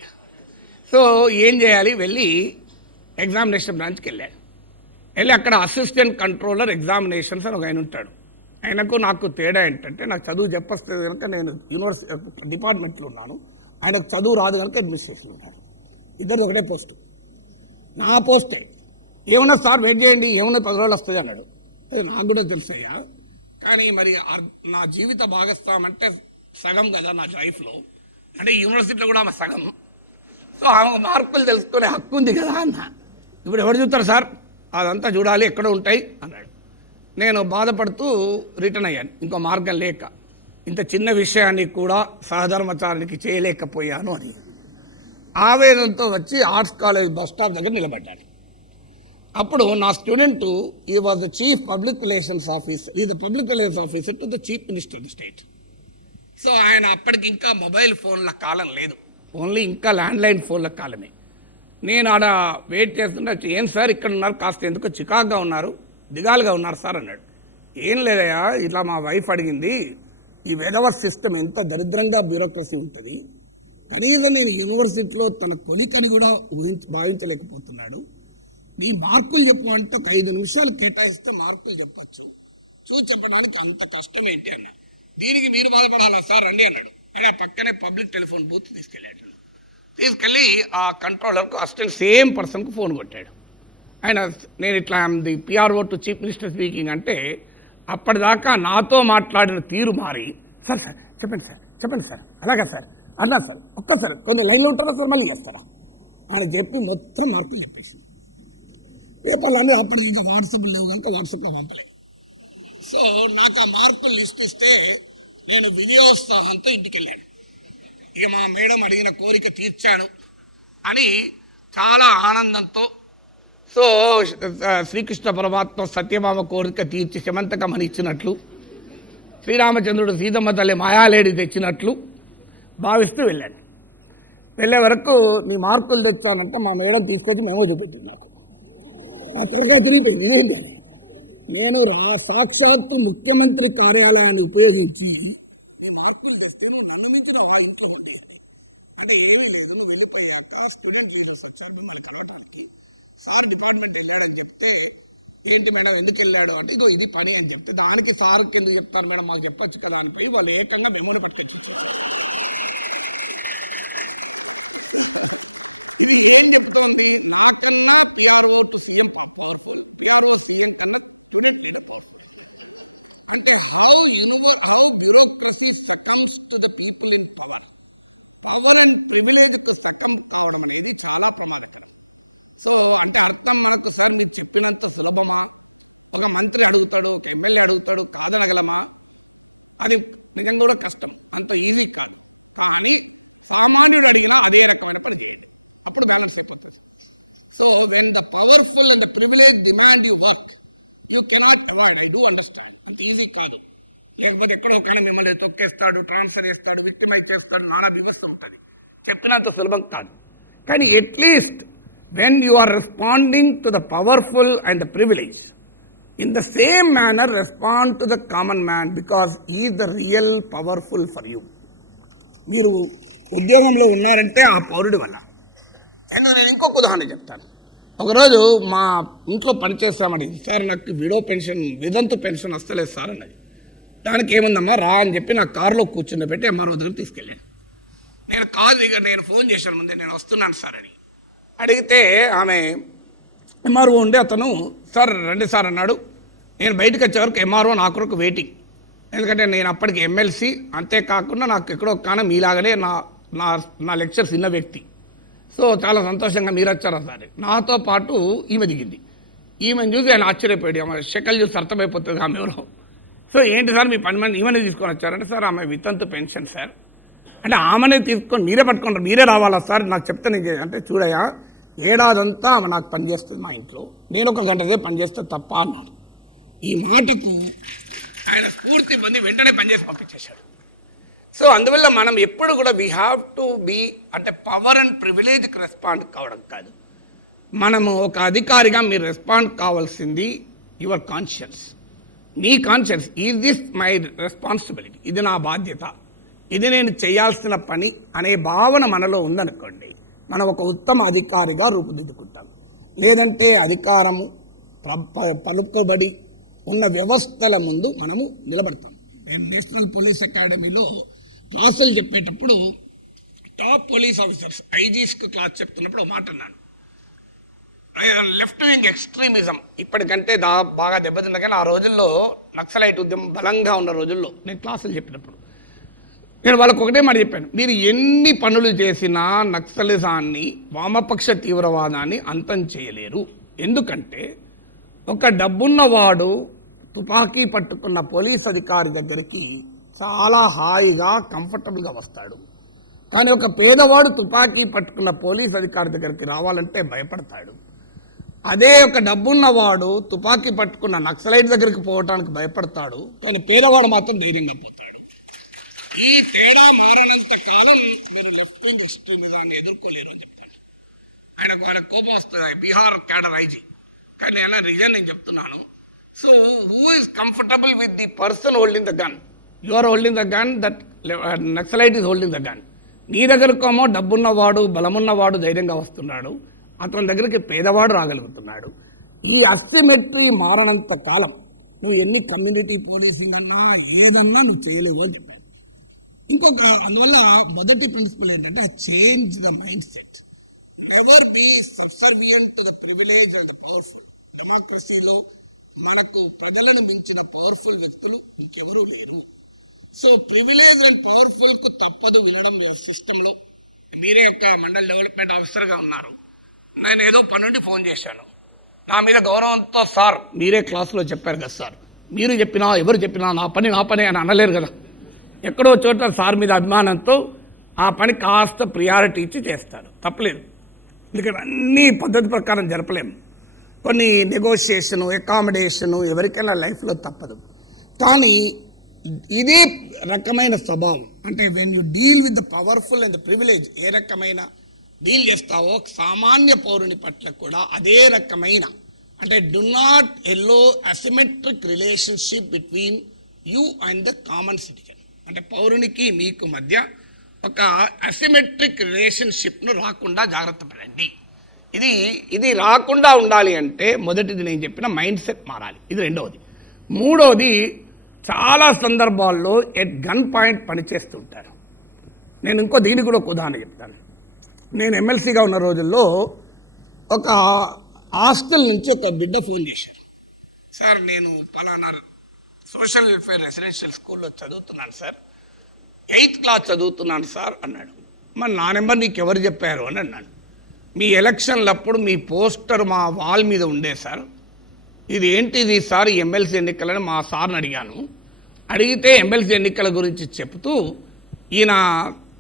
సో ఏం చేయాలి, వెళ్ళి ఎగ్జామినేషన్ బ్రాంచ్కి వెళ్ళి అక్కడ అసిస్టెంట్ కంట్రోలర్ ఎగ్జామినేషన్స్ అని ఒక ఆయన ఉంటాడు. ఆయనకు నాకు తేడా ఏంటంటే, నాకు చదువు చెప్పొస్తుంది కనుక నేను యూనివర్సిటీ డిపార్ట్మెంట్లో ఉన్నాను, ఆయనకు చదువు రాదు కనుక అడ్మినిస్ట్రేషన్ ఉన్నాడు. ఇద్దరు ఒకటే పోస్టు. నా పోస్టే. ఏమన్నా సార్ వెయిట్ చేయండి, ఏమన్నా 10 రోజులు వస్తుంది అన్నాడు. అది నాకు కూడా తెలుసయ్యా, కానీ మరి నా జీవిత భాగస్వామి సగం కదా నా లైఫ్లో, అంటే యూనివర్సిటీలో కూడా ఆమె సగం. సో ఆమె మార్కులు తెలుసుకునే హక్కు ఉంది కదా అన్న. ఇప్పుడు ఎవరు చూస్తారు సార్, అదంతా చూడాలి, ఎక్కడ ఉంటాయి అన్నాడు. నేను బాధపడుతూ రిటర్న్ అయ్యాను, ఇంకో మార్గం లేక. ఇంత చిన్న విషయాన్ని కూడా సహధర్మచారికి చేయలేకపోయాను అని ఆవేదనతో వచ్చి ఆర్ట్స్ కాలేజ్ బస్ స్టాప్ దగ్గర నిలబడ్డాను. అప్పుడు నా స్టూడెంట్, ఈ was the chief public relations officer, ఈ the public relations officer to the chief minister of the state. So ఆయన అప్పటికి ఇంకా మొబైల్ ఫోన్ల కాలం లేదు, ఓన్లీ ఇంకా ల్యాండ్లైన్ ఫోన్ల కాలమే. నేను ఆడ వెయిట్ చేస్తుంటే, ఏం సార్ ఇక్కడ ఉన్నారు, కాస్త ఎందుకు చికాగ్గా ఉన్నారు, దిగాలుగా ఉన్నారు సార్ అన్నాడు. ఏం లేదయ్యా, ఇట్లా మా వైఫ్ అడిగింది, ఈ వెదవర్ సిస్టమ్ ఎంత దరిద్రంగా బ్యూరోక్రసీ ఉంటుంది, కనీసం నేను యూనివర్సిటీలో తన కొలికని కూడా భావించలేకపోతున్నాడు. నీ మార్కులు చెప్పు అంటే ఒక 5 నిమిషాలు కేటాయిస్తే మార్కులు చెప్పచ్చు, చూసి చెప్పడానికి అంత కష్టం ఏంటి అన్న. దీనికి మీరు బాధపడాలా సార్ రండి అన్నాడు. ఆయన పక్కనే పబ్లిక్ టెలిఫోన్ బూత్ తీసుకెళ్ళి ఆ కంట్రోలర్కు అసిస్టెంట్ సేమ్ పర్సన్కు ఫోన్ కొట్టాడు. ఆయన, నేను ఇట్లా the PRO to chief minister speaking అంటే, అప్పటిదాకా నాతో మాట్లాడిన తీరు మారి, సార్ సార్ చెప్పండి సార్ అలాగా సార్ అన్నా సార్ ఒక్కసారి కొన్ని లైన్లో ఉంటారా సార్ మళ్ళీ చేస్తారా అని చెప్పి మొత్తం మార్కులు చెప్పేసింది. పేపర్లు అన్నీ అప్పటికి ఇంకా వాట్సాప్ లేవు కనుక వాట్సాప్లో పంపలేదు. సో నాకు ఆ మార్కులు లిస్ట్ ఇస్తే నేను విజయోత్సాహంతో ఇంటికి వెళ్ళాను. ఇక మా మేడం అడిగిన కోరిక తీర్చాను అని చాలా ఆనందంతో. సో శ్రీకృష్ణ పరమాత్మ సత్యభామ కోరిక తీర్చి శమంతకమని ఇచ్చినట్లు, శ్రీరామచంద్రుడు సీతమ్మ తల్లి మాయాలేడి తెచ్చినట్లు భావిస్తూ వెళ్ళాను. వెళ్ళే వరకు నీ మార్కులు తెచ్చానంటే మా మేడం తీసుకొచ్చి మేము చూపెట్టింది. నాకు ఆ త్వరగా తిరిగిపోయింది. నేను సాక్షాత్తు ముఖ్యమంత్రి కార్యాలయాన్ని ఉపయోగించి మార్కులు తెస్తే నన్ను మించిన ఇంట్లో అంటే ఏమీ లేదు. నువ్వు వెళ్ళిపోయాక స్టూడెంట్ లీడర్స్ వచ్చారు మాట్లాడటానికి. సార్ డిపార్ట్మెంట్ వెళ్ళాడని చెప్తే, ఏంటి మేడం ఎందుకు వెళ్ళాడు అంటే, ఇదో ఇది పని అని చెప్తే, దానికి సార్ తెలియ చెప్తారు మేడం మాకు చెప్పచ్చు కదా అంటే వాళ్ళు ఏకంగా మెమరీ ఏం చెప్తారంటే, అంటే how bureaucracy succumbs to the people in power. Power and ప్రివిలేజ్కి సకం కావడం అనేది చాలా ప్రమాదం. సో అంటే మొత్తం మనకు సార్ మీరు చెప్పినంత సులభమా, ఒక మంత్రి అడుగుతాడు, ఒక ఎమ్మెల్యే అడుగుతాడు, కాదనగామా అని అది కూడా కష్టం, అంత ఏమీ కాదు. కానీ సామాన్యులు అడిగినా అదే రకమైన పని చేయాలి, అప్పుడు బ్యాలెన్స్ అయిపోతుంది. So when the powerful and privilege demand you work, you cannot avoid. I do understand, అంత ఈజీ కాదు. లేకపోతే ఎక్కడో కానీ మిమ్మల్ని తొక్కేస్తాడు, ట్రాన్స్ఫర్ చేస్తాడు, విక్టిమైజ్ చేస్తాడు, నానా నిమిత్తం ఉంటుంది, చెప్పినంత సులభం కాదు. కానీ at least when you are responding to the powerful and the privileged, in the same manner respond to the common man, because he is the real powerful for you. మీరు ఉద్యోగంలో ఉన్నారంటే ఆ పౌరుడి వల్ల. నేను ఇంకొక ఉదాహరణ చెప్తాను. ఒకరోజు మా ఇంట్లో పనిచేస్తామని, సార్ నాకు వితంతు పెన్షన్ వస్తలేదు సార్ అన్నది. దానికి ఏముందమ్మా రా అని చెప్పి నా కారులో కూర్చుని పెట్టి ఎంఆర్ఓ దగ్గర తీసుకెళ్ళాను. నేను కాదు ఇక నేను ఫోన్ చేశాను ముందే, నేను వస్తున్నాను సార్ అని అడిగితే, ఆమె ఎంఆర్ఓ ఉండి అతను సార్ రండి సార్ అన్నాడు. నేను బయటకు వచ్చే వరకు ఎంఆర్ఓ నా కొరకు వెయిటింగ్, ఎందుకంటే నేను అప్పటికి ఎమ్మెల్సీ, అంతేకాకుండా నాకు ఎక్కడో కాన మీలాగనే నా లెక్చర్స్ విన్న వ్యక్తి. సో చాలా సంతోషంగా మీరు వచ్చారా సార్. నాతో పాటు ఈమె దిగింది. ఈమెను చూసి ఆయన ఆశ్చర్యపోయాడు, ఆమె షకల్ చూసి అర్థమైపోతుంది ఆమె ఎవరో. సో ఏంటి సార్ మీ 10 మంది ఈమెనే తీసుకొని వచ్చారంటే, సార్ ఆమె వితంతు పెన్షన్ సార్ అంటే, ఆమెనే తీసుకొని మీరే పట్టుకుంటారు, మీరే రావాలా సార్ నాకు చెప్తే నేను అంటే, చూడయా ఏడాదంతా ఆమె నాకు పనిచేస్తుంది మా ఇంట్లో, నేను 1 గంటదే పనిచేస్తే తప్ప అన్నాడు. ఈ మాటకు ఆయన స్ఫూర్తి పొంది వెంటనే పనిచేసి పంపించేశాడు. సో అందువల్ల మనం ఎప్పుడు కూడా వీ హ్యావ్ టు బీ అంటే పవర్ అండ్ ప్రివిలేజ్కి రెస్పాండ్ కావడం కాదు, మనము ఒక అధికారిగా మీరు రెస్పాండ్ కావాల్సింది your conscience. Me conscience, is this my responsibility, ఇది నా బాధ్యత, ఇది నేను చేయాల్సిన పని అనే భావన మనలో ఉందనుకోండి, మనం ఒక ఉత్తమ అధికారిగా రూపుదిద్దుకుంటాం. లేదంటే అధికారము పలుకబడి ఉన్న వ్యవస్థల ముందు మనము నిలబడతాం. నేను నేషనల్ పోలీస్ అకాడమీలో క్లాసులు చెప్పేటప్పుడు టాప్ పోలీస్ ఆఫీసర్స్ ఐజీస్కి క్లాస్ చెప్తున్నప్పుడు మాట అన్నాను, లెఫ్ట్ వింగ్ ఎక్స్ట్రీమిజం ఇప్పటికంటే బాగా దెబ్బతింది. కానీ ఆ రోజుల్లో నక్సలైట్ ఉద్యమం బలంగా ఉన్న రోజుల్లో నేను క్లాసులు చెప్పినప్పుడు నేను వాళ్ళకు ఒకటే మాట చెప్పాను, మీరు ఎన్ని పనులు చేసినా నక్సలిజాన్ని, వామపక్ష తీవ్రవాదాన్ని అంతం చేయలేరు. ఎందుకంటే ఒక డబ్బున్నవాడు తుపాకీ పట్టుకున్న పోలీస్ అధికారి దగ్గరికి చాలా హాయిగా కంఫర్టబుల్గా వస్తాడు. కానీ ఒక పేదవాడు తుపాకీ పట్టుకున్న పోలీస్ అధికారి దగ్గరికి రావాలంటే భయపడతాడు. అదే ఒక డబ్బున్నవాడు తుపాకీ పట్టుకున్న నక్సలైట్ దగ్గరికి పోవడానికి భయపడతాడు. కానీ పేదవాడు మాత్రం ధైర్యంగా పోతాడు. ఈ తేడా మారనంత కాలం మీరు లెఫ్ట్ వింగ్ ఎక్స్ట్రీమిజాన్ని ఎదుర్కోలేరు అని చెప్తాడు. ఆయన కోపం వస్తుంది, బీహార్ క్యాడర్ ఐజీ. కానీ అలా రీజన్ నేను చెప్తున్నాను. So who is comfortable with the person holding the gun? You are holding the gun, that Naxalite is holding the gun. నీ దగ్గరకేమో డబ్బున్నవాడు, బలమున్నవాడు ధైర్యంగా వస్తున్నాడు, అతని దగ్గరికి పేదవాడు రాగలుగుతున్నాడు. ఈ అసిమెట్రీ మారనంత కాలం నువ్వు ఎన్ని కమ్యూనిటీ పోలీసింగ్ అన్నా ఏదన్నా నువ్వు చేయలేవు అని చెప్పాను. ఇంకొక అందువల్ల మొదటి ప్రిన్సిపల్ ఏంటంటే change the mindset. Never be subservient to the privilege of the powerful. డెమోక్రసీలో మనకు ప్రజలను మించిన పవర్ఫుల్ వ్యక్తులు ఇంకెవరూ లేరు. సో ప్రివిలేజ్ అండ్ పవర్ఫుల్ కు తప్పదు వినడం లేదు సిస్టంలో. మీరే యొక్క మండల్ డెవలప్మెంట్ ఆఫీసర్గా ఉన్నారు, నేను ఏదో పనుండి ఫోన్ చేశాను, నా మీద గౌరవంతో సార్ మీరే క్లాసులో చెప్పారు కదా సార్, మీరు చెప్పినా ఎవరు చెప్పినా నా పని అని అనలేరు కదా. ఎక్కడో చోట సార్ మీద అభిమానంతో ఆ పని కాస్త ప్రియారిటీ ఇచ్చి చేస్తారు, తప్పలేదు. ఎందుకంటే అన్ని పద్ధతి ప్రకారం జరపలేము. కొన్ని నెగోషియేషను, అకామిడేషను ఎవరికైనా లైఫ్లో తప్పదు. కానీ ఇదే రకమైన స్వభావం అంటే when you deal with the powerful and the privilege ఏ రకమైన డీల్ చేస్తావో సామాన్య పౌరుని పట్ల కూడా అదే రకమైన అంటే do not yellow asymmetric relationship between you and the common citizen. అంటే పౌరునికి మీకు మధ్య ఒక అసిమెట్రిక్ రిలేషన్షిప్ను రాకుండా జాగ్రత్త పడండి. ఇది రాకుండా ఉండాలి అంటే మొదటిది నేను చెప్పిన మైండ్ సెట్ మారాలి. ఇది రెండవది. మూడవది, చాలా సందర్భాల్లో ఎట్ గన్ పాయింట్ పనిచేస్తుంటారు. నేను దీనికి కూడా ఒక ఉదాహరణ చెప్తాను. నేను ఎమ్మెల్సీగా ఉన్న రోజుల్లో ఒక హాస్టల్ నుంచి ఒక బిడ్డ ఫోన్ చేశారు, సార్ నేను పలానా సోషల్ వెల్ఫేర్ రెసిడెన్షియల్ స్కూల్లో చదువుతున్నాను సార్, 8th క్లాస్ చదువుతున్నాను సార్ అన్నాడు. మరి నా నెంబర్ నీకు ఎవరు చెప్పారు అని అన్నాను. మీ ఎలక్షన్లప్పుడు మీ పోస్టర్ మా వాల్ మీద ఉండే సార్, ఇది ఏంటిది సార్ ఎమ్మెల్సీ ఎన్నికలని మా సార్ని అడిగాను. అడిగితే ఎమ్మెల్సీ ఎన్నికల గురించి చెప్తూ ఈయన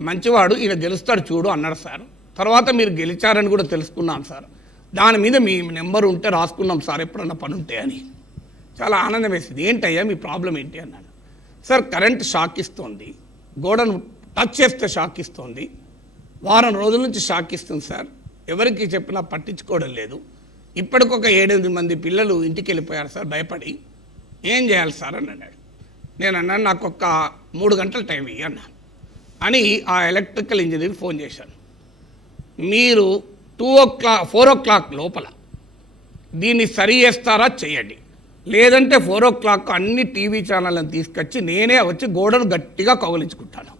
మంచివాడు, ఈయన గెలుస్తాడు చూడు అన్నాడు సార్. తర్వాత మీరు గెలిచారని కూడా తెలుసుకున్నాను సార్, దాని మీద మీ నెంబర్ ఉంటే రాసుకున్నాం సార్ ఎప్పుడన్నా పని ఉంటే అని. చాలా ఆనందం వేసింది. ఏంటయ్యా మీ ప్రాబ్లం ఏంటి అన్నాడు. సార్ కరెంట్ షాక్ ఇస్తోంది, గోడను టచ్ చేస్తే షాక్ ఇస్తోంది, వారం రోజుల నుంచి షాక్ ఇస్తుంది సార్, ఎవరికి చెప్పినా పట్టించుకోవడం లేదు, ఇప్పటికొక 7-8 మంది పిల్లలు ఇంటికి వెళ్ళిపోయారు సార్ భయపడి, ఏం చేయాలి సార్ అని అన్నాడు. నేను అన్నాను నాకు ఒక 3 గంటల టైం ఇయ్యి అన్నాను. అని ఆ ఎలక్ట్రికల్ ఇంజనీర్ ఫోన్ చేశాను, మీరు 4 o'clock లోపల దీన్ని సరి చేస్తారా చేయండి, లేదంటే 4 o'clock అన్ని టీవీ ఛానళ్ళని తీసుకొచ్చి నేనే వచ్చి గోడను గట్టిగా కౌగిలించుకుంటాను,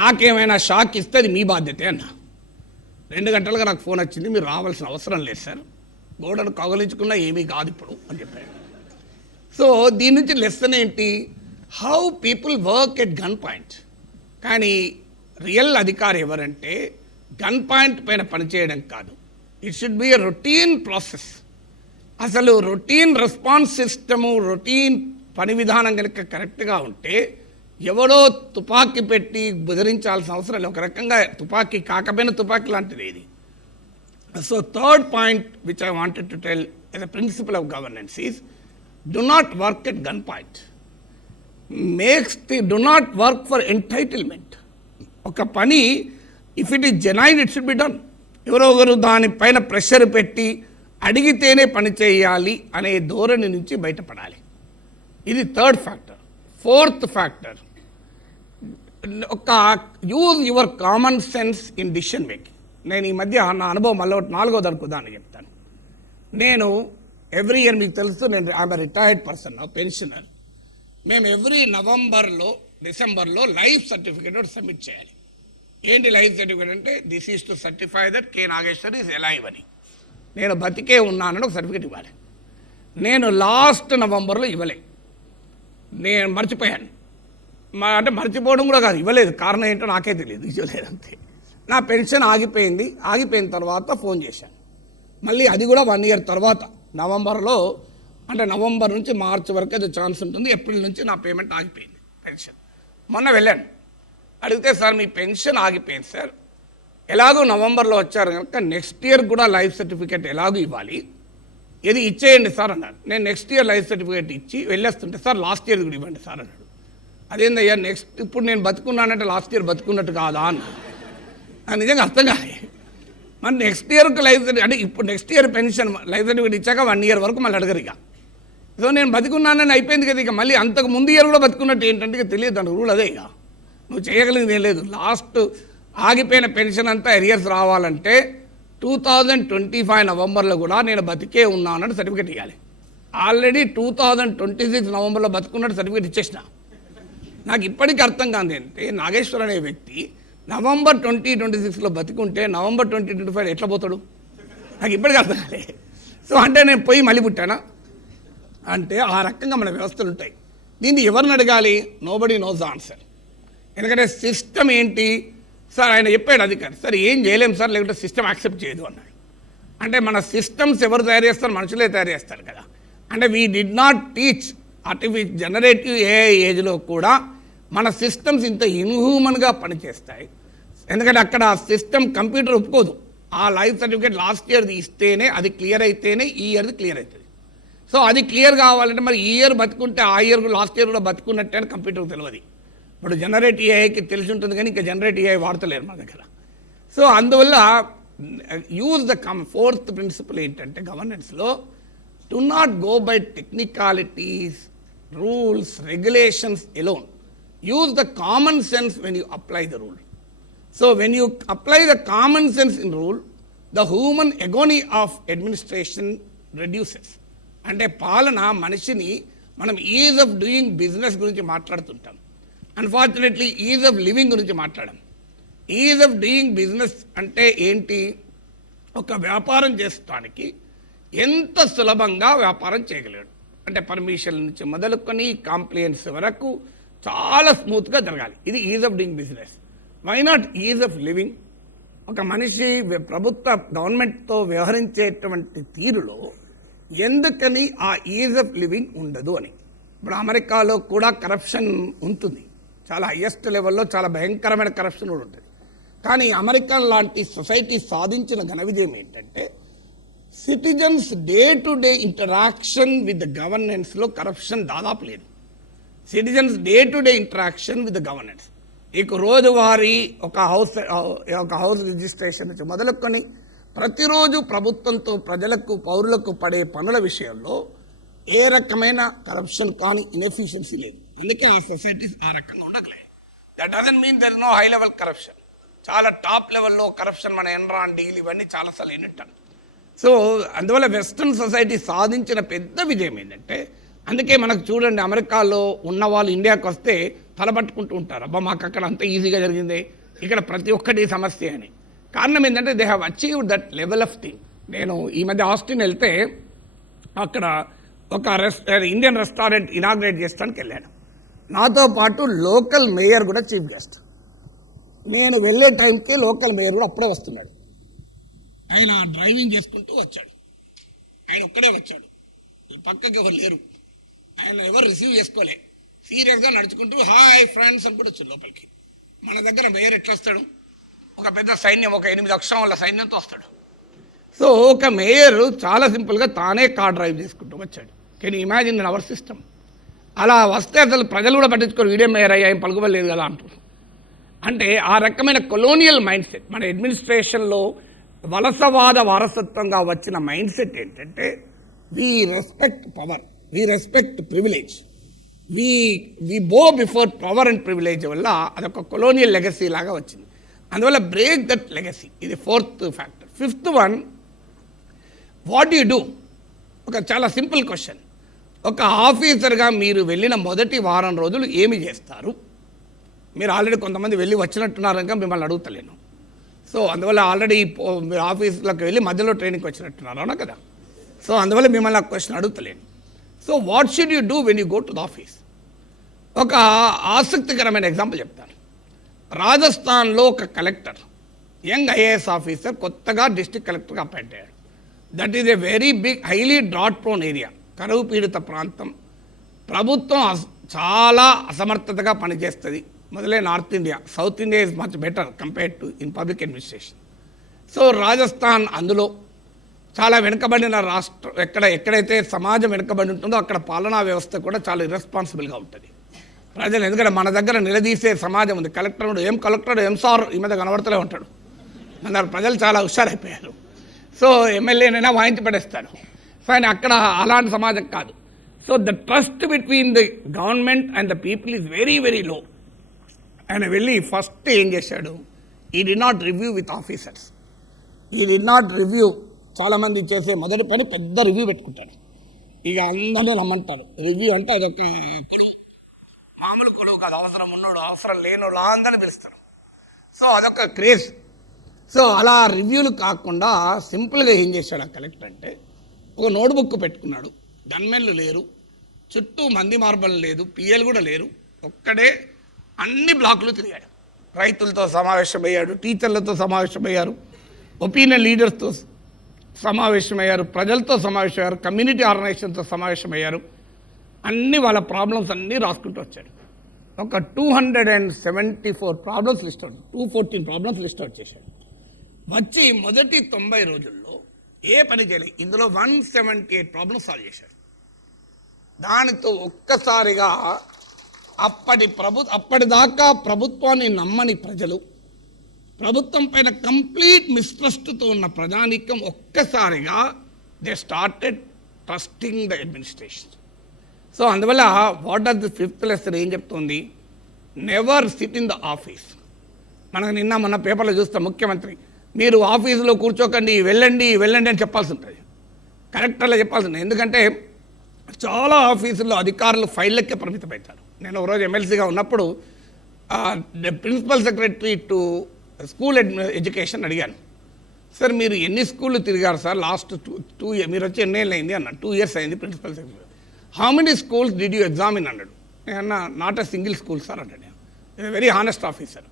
నాకేమైనా షాక్ ఇస్తే అది మీ బాధ్యతే అన్నా. 2 గంటలుగా నాకు ఫోన్ వచ్చింది, మీరు రావాల్సిన అవసరం లేదు సార్, గోడను కౌగిలించుకున్నా ఏమీ కాదు ఇప్పుడు అని చెప్పాడు. సో దీని నుంచి లెసన్ ఏంటి? How people work at gun point. కానీ రియల్ అధికారి ఎవరంటే గన్ పాయింట్ పైన పనిచేయడం కాదు, it should be a routine process. అసలు రొటీన్ రెస్పాన్స్ సిస్టము, రొటీన్ పని విధానం కనుక కరెక్ట్గా ఉంటే ఎవడో తుపాకీ పెట్టి బెదిరించాల్సిన అవసరం లేదు. ఒక రకంగా తుపాకీ కాకపోయినా తుపాకీ లాంటిది ఇది. So third point which I wanted to tell as a principle of governance is do not work at gunpoint. Do not work for entitlement. ఒక పని if it is genuine it should be done. ఎవరో ఒకరు దానిపైన pressure పెట్టి అడిగితేనే పని చేయాలి అనే ధోరణి నుంచి బయటపడాలి. ఇది థర్డ్ ఫ్యాక్టర్. ఫోర్త్ ఫ్యాక్టర్, ఒక use your common sense in decision making. నేను ఈ మధ్య నా అనుభవం మళ్ళీ నాలుగోది అనుకుందాన్ని చెప్తాను. నేను ఎవ్రీ ఇయర్, మీకు తెలుసు నేను ఐఎమ్ రిటైర్డ్ పర్సన్, పెన్షనర్. మేము ఎవ్రీ నవంబర్లో డిసెంబర్లో లైఫ్ సర్టిఫికేట్ సబ్మిట్ చేయాలి. ఏంటి లైఫ్ సర్టిఫికేట్ అంటే, this is to certify that K Nageshwar is alive అని, నేను బతికే ఉన్నానని ఒక సర్టిఫికేట్ ఇవ్వాలి. నేను లాస్ట్ నవంబర్లో ఇవ్వలే, నేను మర్చిపోయాను. అంటే మర్చిపోవడం కూడా కాదు, ఇవ్వలేదు. కారణం ఏంటో నాకే తెలియదు, ఇవ్వలేదు అంతే. నా పెన్షన్ ఆగిపోయింది. ఆగిపోయిన తర్వాత ఫోన్ చేశాను మళ్ళీ, అది కూడా 1 year తర్వాత నవంబర్లో, అంటే నవంబర్ నుంచి మార్చి వరకు ఏదో ఛాన్స్ ఉంటుంది, ఏప్రిల్ నుంచి నా పేమెంట్ ఆగిపోయింది పెన్షన్. మొన్న వెళ్ళాను, అడిగితే సార్ మీ పెన్షన్ ఆగిపోయింది సార్, ఎలాగో నవంబర్లో వచ్చారు కనుక నెక్స్ట్ ఇయర్ కూడా లైఫ్ సర్టిఫికేట్ ఎలాగో ఇవ్వాలి, ఇది ఇచ్చేయండి సార్ అన్నారు. నేను నెక్స్ట్ ఇయర్ లైఫ్ సర్టిఫికేట్ ఇచ్చి వెళ్ళేస్తుంటే, సార్ లాస్ట్ ఇయర్ కూడా ఇవ్వండి సార్ అన్నాడు. అదేందయ్యా, నెక్స్ట్ ఇప్పుడు నేను బతుకున్నానంటే లాస్ట్ ఇయర్ బతుకున్నట్టు కాదా అన్నాడు. నాకు నిజంగా అర్థం కాదు. మరి నెక్స్ట్ ఇయర్కి లైఫ్ సర్టిఫికేట్ అంటే ఇప్పుడు next year pension life certificate ఇచ్చాక 1 year వరకు మళ్ళీ అడగరు ఇక. సో నేను బతుకున్నానని అయిపోయింది కదా, ఇక మళ్ళీ అంతకు ముందు ఇయర్ కూడా బతుకున్నట్టు ఏంటంటే ఇక తెలియదు, దాని రూల్ అదే. ఇక నువ్వు చేయగలిగింది ఏం లేదు. లాస్ట్ ఆగిపోయిన పెన్షన్ అంతా ఎరియర్స్ రావాలంటే 2025 నవంబర్లో కూడా నేను బతికే ఉన్నానని సర్టిఫికేట్ ఇవ్వాలి. ఆల్రెడీ 2026 నవంబర్లో బతుకున్నట్టు సర్టిఫికేట్ ఇచ్చేసిన. నాకు ఇప్పటికీ అర్థం కాదు అంటే, నాగేశ్వర్ అనే వ్యక్తి నవంబర్ 2026లో బతికుంటే నవంబర్ 2025 ఎట్లా పోతాడు, నాకు ఇప్పటికీ అర్థం కాలే. సో అంటే నేను పోయి మళ్ళీ పుట్టానా అంటే, ఆ రకంగా మన వ్యవస్థలు ఉంటాయి. దీన్ని ఎవరిని అడగాలి? Nobody knows the answer. ఎందుకంటే సిస్టమ్ ఏంటి సార్, ఆయన చెప్పాడు అధికారి, సార్ ఏం చేయలేము సార్, లేకుంటే సిస్టమ్ యాక్సెప్ట్ చేయదు అన్నాడు. అంటే మన సిస్టమ్స్ ఎవరు తయారు చేస్తారు? మనుషులే తయారు చేస్తారు కదా. అంటే we did not teach generative AI ఏజ్లో కూడా మన సిస్టమ్స్ ఇంత ఇన్హ్యూమన్గా పనిచేస్తాయి. ఎందుకంటే అక్కడ సిస్టమ్ కంప్యూటర్ ఒప్పుకోదు. ఆ లైఫ్ సర్టిఫికేట్ లాస్ట్ ఇయర్ది ఇస్తేనే అది క్లియర్ అయితేనే ఈ ఇయర్ది క్లియర్ అవుతుంది. సో అది క్లియర్ కావాలంటే మరి ఈ ఇయర్ బతుకుంటే ఆ ఇయర్ లాస్ట్ ఇయర్ కూడా బతుకున్నట్టే అని కంప్యూటర్కి తెలియదు. ఇప్పుడు జనరేట్ ఏఐకి తెలిసి ఉంటుంది కానీ ఇంకా జనరేట్ ఏఐ వాడతలేరు మా దగ్గర. సో అందువల్ల యూజ్ ద ఫోర్త్ ప్రిన్సిపల్ ఏంటంటే గవర్నెన్స్లో, do not go by technicalities, rules, regulations alone. Use the common sense when you apply the rule. So when you apply the common sense in rule, the human agony of administration reduces. అంటే పాలన మనిషిని, మనం ease of doing business గురించి మాట్లాడుతుంటాం, unfortunately ease of living గురించి మాట్లాడాం. Is of doing business అంటే ఏంటి? ఒక వ్యాపారం చేసడానికి ఎంత సులభంగా వ్యాపారం చేయగలడు అంటే పర్మిషన్ నుంచి మొదలుకొని కాంప్లైన్స్ వరకు చాలా స్మూత్గా జరగాలి. ఇది ease of doing business. Why not ease of living? ఒక మనిషి ప్రభుత్వ గవర్నమెంట్తో వ్యవహరించేటువంటి తీరులో ఎందుకని ఆ ఈజ్ ఆఫ్ లివింగ్ ఉండదు అని. ఇప్పుడు అమెరికాలో కూడా కరప్షన్ ఉంటుంది, చాలా హయ్యెస్ట్ లెవెల్లో చాలా భయంకరమైన కరప్షన్ కూడా ఉంటుంది. కానీ అమెరికా లాంటి సొసైటీ సాధించిన ఘన విజయం ఏంటంటే, citizens day to day interaction with the గవర్నెన్స్లో కరప్షన్ దాదాపు లేదు. Citizens day to day interaction with the governance, ఇక రోజువారీ ఒక హౌస్ రిజిస్ట్రేషన్ నుంచి మొదలుకొని ప్రతిరోజు ప్రభుత్వంతో ప్రజలకు పౌరులకు పడే పనుల విషయంలో ఏ రకమైన కరప్షన్ కానీ ఇన్ఎఫిషియన్సీ లేదు. అందుకే ఆ సొసైటీస్ ఆ రకంగా ఉండగలే. That doesn't mean there is no high level corruption. చాలా టాప్ లెవెల్లో కరప్షన్ మన ఎన్రాన్ డీల్ ఇవన్నీ చాలాసార్లు వింటాను. సో అందువల్ల వెస్ట్రన్ సొసైటీ సాధించిన పెద్ద విజయం ఏంటంటే, అందుకే మనకు చూడండి అమెరికాలో ఉన్న వాళ్ళు ఇండియాకి వస్తే తలపట్టుకుంటూ ఉంటారు, అబ్బా మాకు అక్కడ అంత ఈజీగా జరిగింది, ఇక్కడ ప్రతి ఒక్కటి సమస్య అని. కారణం ఏంటంటే they have achieved that level of thing. నేను ఈ మధ్య ఆస్టిన్ వెళ్తే అక్కడ ఒక ఇండియన్ రెస్టారెంట్ ఇనాగ్రేట్ చేయడానికి వెళ్ళాను. నాతో పాటు లోకల్ మేయర్ కూడా చీఫ్ గెస్ట్. నేను వెళ్ళే టైంకి లోకల్ మేయర్ కూడా అప్పుడే వస్తున్నాడు. ఆయన డ్రైవింగ్ చేసుకుంటూ వచ్చాడు. ఆయన ఒక్కడే వచ్చాడు, పక్కకి ఎవరు లేరు, ఆయన ఎవరు రిసీవ్ చేసుకోలే. సీరియస్గా నడుచుకుంటూ హాయ్ ఫ్రెండ్స్ అని కూడా వచ్చాడు లోపలికి. మన దగ్గర మేయర్ ఎట్లా వస్తాడు? ఒక పెద్ద సైన్యం, ఒక 8 అక్షరాల సైన్యంతో వస్తాడు. సో ఒక మేయర్ చాలా సింపుల్గా తానే కార్ డ్రైవ్ చేసుకుంటూ వచ్చాడు. Can you imagine in our system? అలా వస్తే అసలు ప్రజలు కూడా పట్టించుకోరు, వీడియో మేయర్ అయ్యా ఏం పలుకుబడలేదు కదా అంటారు. అంటే ఆ రకమైన కొలోనియల్ మైండ్ సెట్ మన అడ్మినిస్ట్రేషన్లో వలసవాద వారసత్వంగా వచ్చిన మైండ్ సెట్ ఏంటంటే we respect power, we respect privilege, we బో బిఫోర్ పవర్ అండ్ ప్రివిలేజ్ వల్ల అదొక కొలోనియల్ లెగసీ లాగా వచ్చింది. అందువల్ల బ్రేక్ దట్ లెగసీ, ఇది 4th factor. 5th one, what you do? ఒక చాలా సింపుల్ క్వశ్చన్. ఒక ఆఫీసర్గా మీరు వెళ్ళిన మొదటి వారం రోజులు ఏమి చేస్తారు? మీరు ఆల్రెడీ కొంతమంది వెళ్ళి వచ్చినట్టున్నారు కనుక మిమ్మల్ని అడుగుతలేను. సో అందువల్ల ఆల్రెడీ మీరు ఆఫీసులకు వెళ్ళి మధ్యలో ట్రైనింగ్కి వచ్చినట్టున్నారు, అవునా కదా? సో అందువల్ల మిమ్మల్ని ఆ క్వశ్చన్ అడుగుతలేను. So what should you do when you go to the office? ఒక ఆసక్తికరమైన ఎగ్జాంపుల్ చెప్తాను. రాజస్థాన్లో ఒక కలెక్టర్, యంగ్ ఐఏఎస్ ఆఫీసర్, కొత్తగా డిస్ట్రిక్ట్ కలెక్టర్గా అపాయింట్ అయ్యాడు. That is a very big, highly drought prone area, కరువు పీడిత ప్రాంతం. ప్రభుత్వం చాలా అసమర్థతగా పనిచేస్తుంది. మొదలే north India, south India is much better compared to in public administration. So Rajasthan అందులో చాలా వెనుకబడిన రాష్ట్రం. ఎక్కడైతే సమాజం వెనుకబడి ఉంటుందో అక్కడ పాలనా వ్యవస్థ కూడా చాలా ఇర్రెస్పాన్సిబుల్గా ఉంటుంది. ప్రజలు, ఎందుకంటే మన దగ్గర నిలదీసే సమాజం ఉంది. కలెక్టర్ ఏం కలెక్టర్, ఏం సార్ ఈ మీద కనబడుతూనే ఉంటాడు. మన ప్రజలు చాలా హుషారైపోయారు. సో ఎమ్మెల్యేనైనా వాయించి పడేస్తారు. కానీ అక్కడ అలాంటి సమాజం కాదు. So the trust between the government and the people is very very low. ఆయన వెళ్ళి ఫస్ట్ ఏం చేశాడు? ఈ did not review with officers, ఈ డి నాట్ రివ్యూ. చాలామంది చేసే మొదటి పని పెద్ద రివ్యూ పెట్టుకుంటాడు. ఇక అందరూ నమ్మంటారు. రివ్యూ అంటే అదొక కొలువు, మామూలు కొలువు కాదు. అవసరం ఉన్నోడు, అవసరం లేనోడు అందరిని పిలుస్తారు. సో అదొక క్రేజ్. సో అలా రివ్యూలు కాకుండా సింపుల్గా ఏం చేశాడు ఆ కలెక్టర్ అంటే, ఒక నోట్బుక్ పెట్టుకున్నాడు. గన్మెన్లు లేరు, చుట్టూ మంది మార్బల్ లేదు, పిఎల్ కూడా లేరు. ఒక్కడే అన్ని బ్లాకులు తిరిగాడు. రైతులతో సమావేశమయ్యాడు, టీచర్లతో సమావేశమయ్యారు, ఒపీనియన్ లీడర్స్తో సమావేశమయ్యారు, ప్రజలతో సమావేశమయ్యారు, కమ్యూనిటీ ఆర్గనైజేషన్తో సమావేశమయ్యారు. అన్ని వాళ్ళ ప్రాబ్లమ్స్ అన్నీ రాసుకుంటూ వచ్చాడు. ఒక 274 problems list out, 214 problems list out చేశాడు. వచ్చి మొదటి 90 రోజుల్లో ఏ పని చేయలేదు. ఇందులో 178 ప్రాబ్లమ్స్ సాల్వ్ చేశాడు. దానితో ఒక్కసారిగా అప్పటిదాకా ప్రభుత్వాన్ని నమ్మని ప్రజలు, ప్రభుత్వం పైన కంప్లీట్ మిస్ట్రస్ట్తో ఉన్న ప్రజానీకం ఒక్కసారిగా they started trusting the administration. So అందువల్ల what are the 5th lesson ఏం చెప్తుంది? Never sit in the office. మనకు మొన్న పేపర్లో చూస్తాం, ముఖ్యమంత్రి మీరు ఆఫీసులో కూర్చోకండి, వెళ్ళండి అని చెప్పాల్సి ఉంటుంది. కలెక్టర్లో చెప్పాల్సి ఉంటుంది. ఎందుకంటే చాలా ఆఫీసుల్లో అధికారులు ఫైళ్ళకే పరిమితమవుతారు. నేను ఒకరోజు ఎమ్మెల్సీగా ఉన్నప్పుడు principal secretary to school education అడిగాను, సార్ మీరు ఎన్ని స్కూళ్ళు తిరిగారు సార్ లాస్ట్ 2 years, మీరు వచ్చి ఎన్నేళ్ళు అయింది అన్నాడు. 2 years అయింది principal secretary. How many schools did you examine అన్నాడు. నేను not a single school sir అన్నాడు. నేను వెరీ హానెస్ట్ ఆఫీసర్,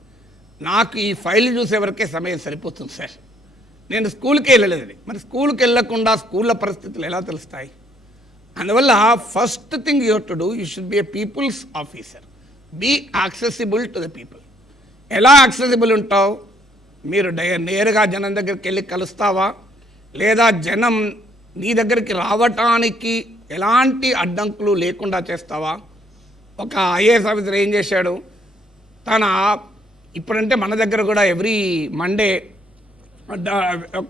నాకు ఈ ఫైల్ చూసే వరకే సమయం సరిపోతుంది సార్, నేను స్కూల్కి వెళ్ళలేదు. మరి స్కూల్కి వెళ్ళకుండా స్కూళ్ళ పరిస్థితులు ఎలా తెలుస్తాయి? అందువల్ల first thing you have to do, you should be a people's officer, be accessible to the people. ఎలా యాక్సెసిబుల్ ఉంటావు? మీరు నేరుగా జనం దగ్గరికి వెళ్ళి కలుస్తావా, లేదా జనం నీ దగ్గరికి రావటానికి ఎలాంటి అడ్డంకులు లేకుండా చేస్తావా? ఒక ఐఏఎస్ ఆఫీసర్ ఏం చేశాడు, ఇప్పుడంటే మన దగ్గర కూడా ఎవ్రీ మండే,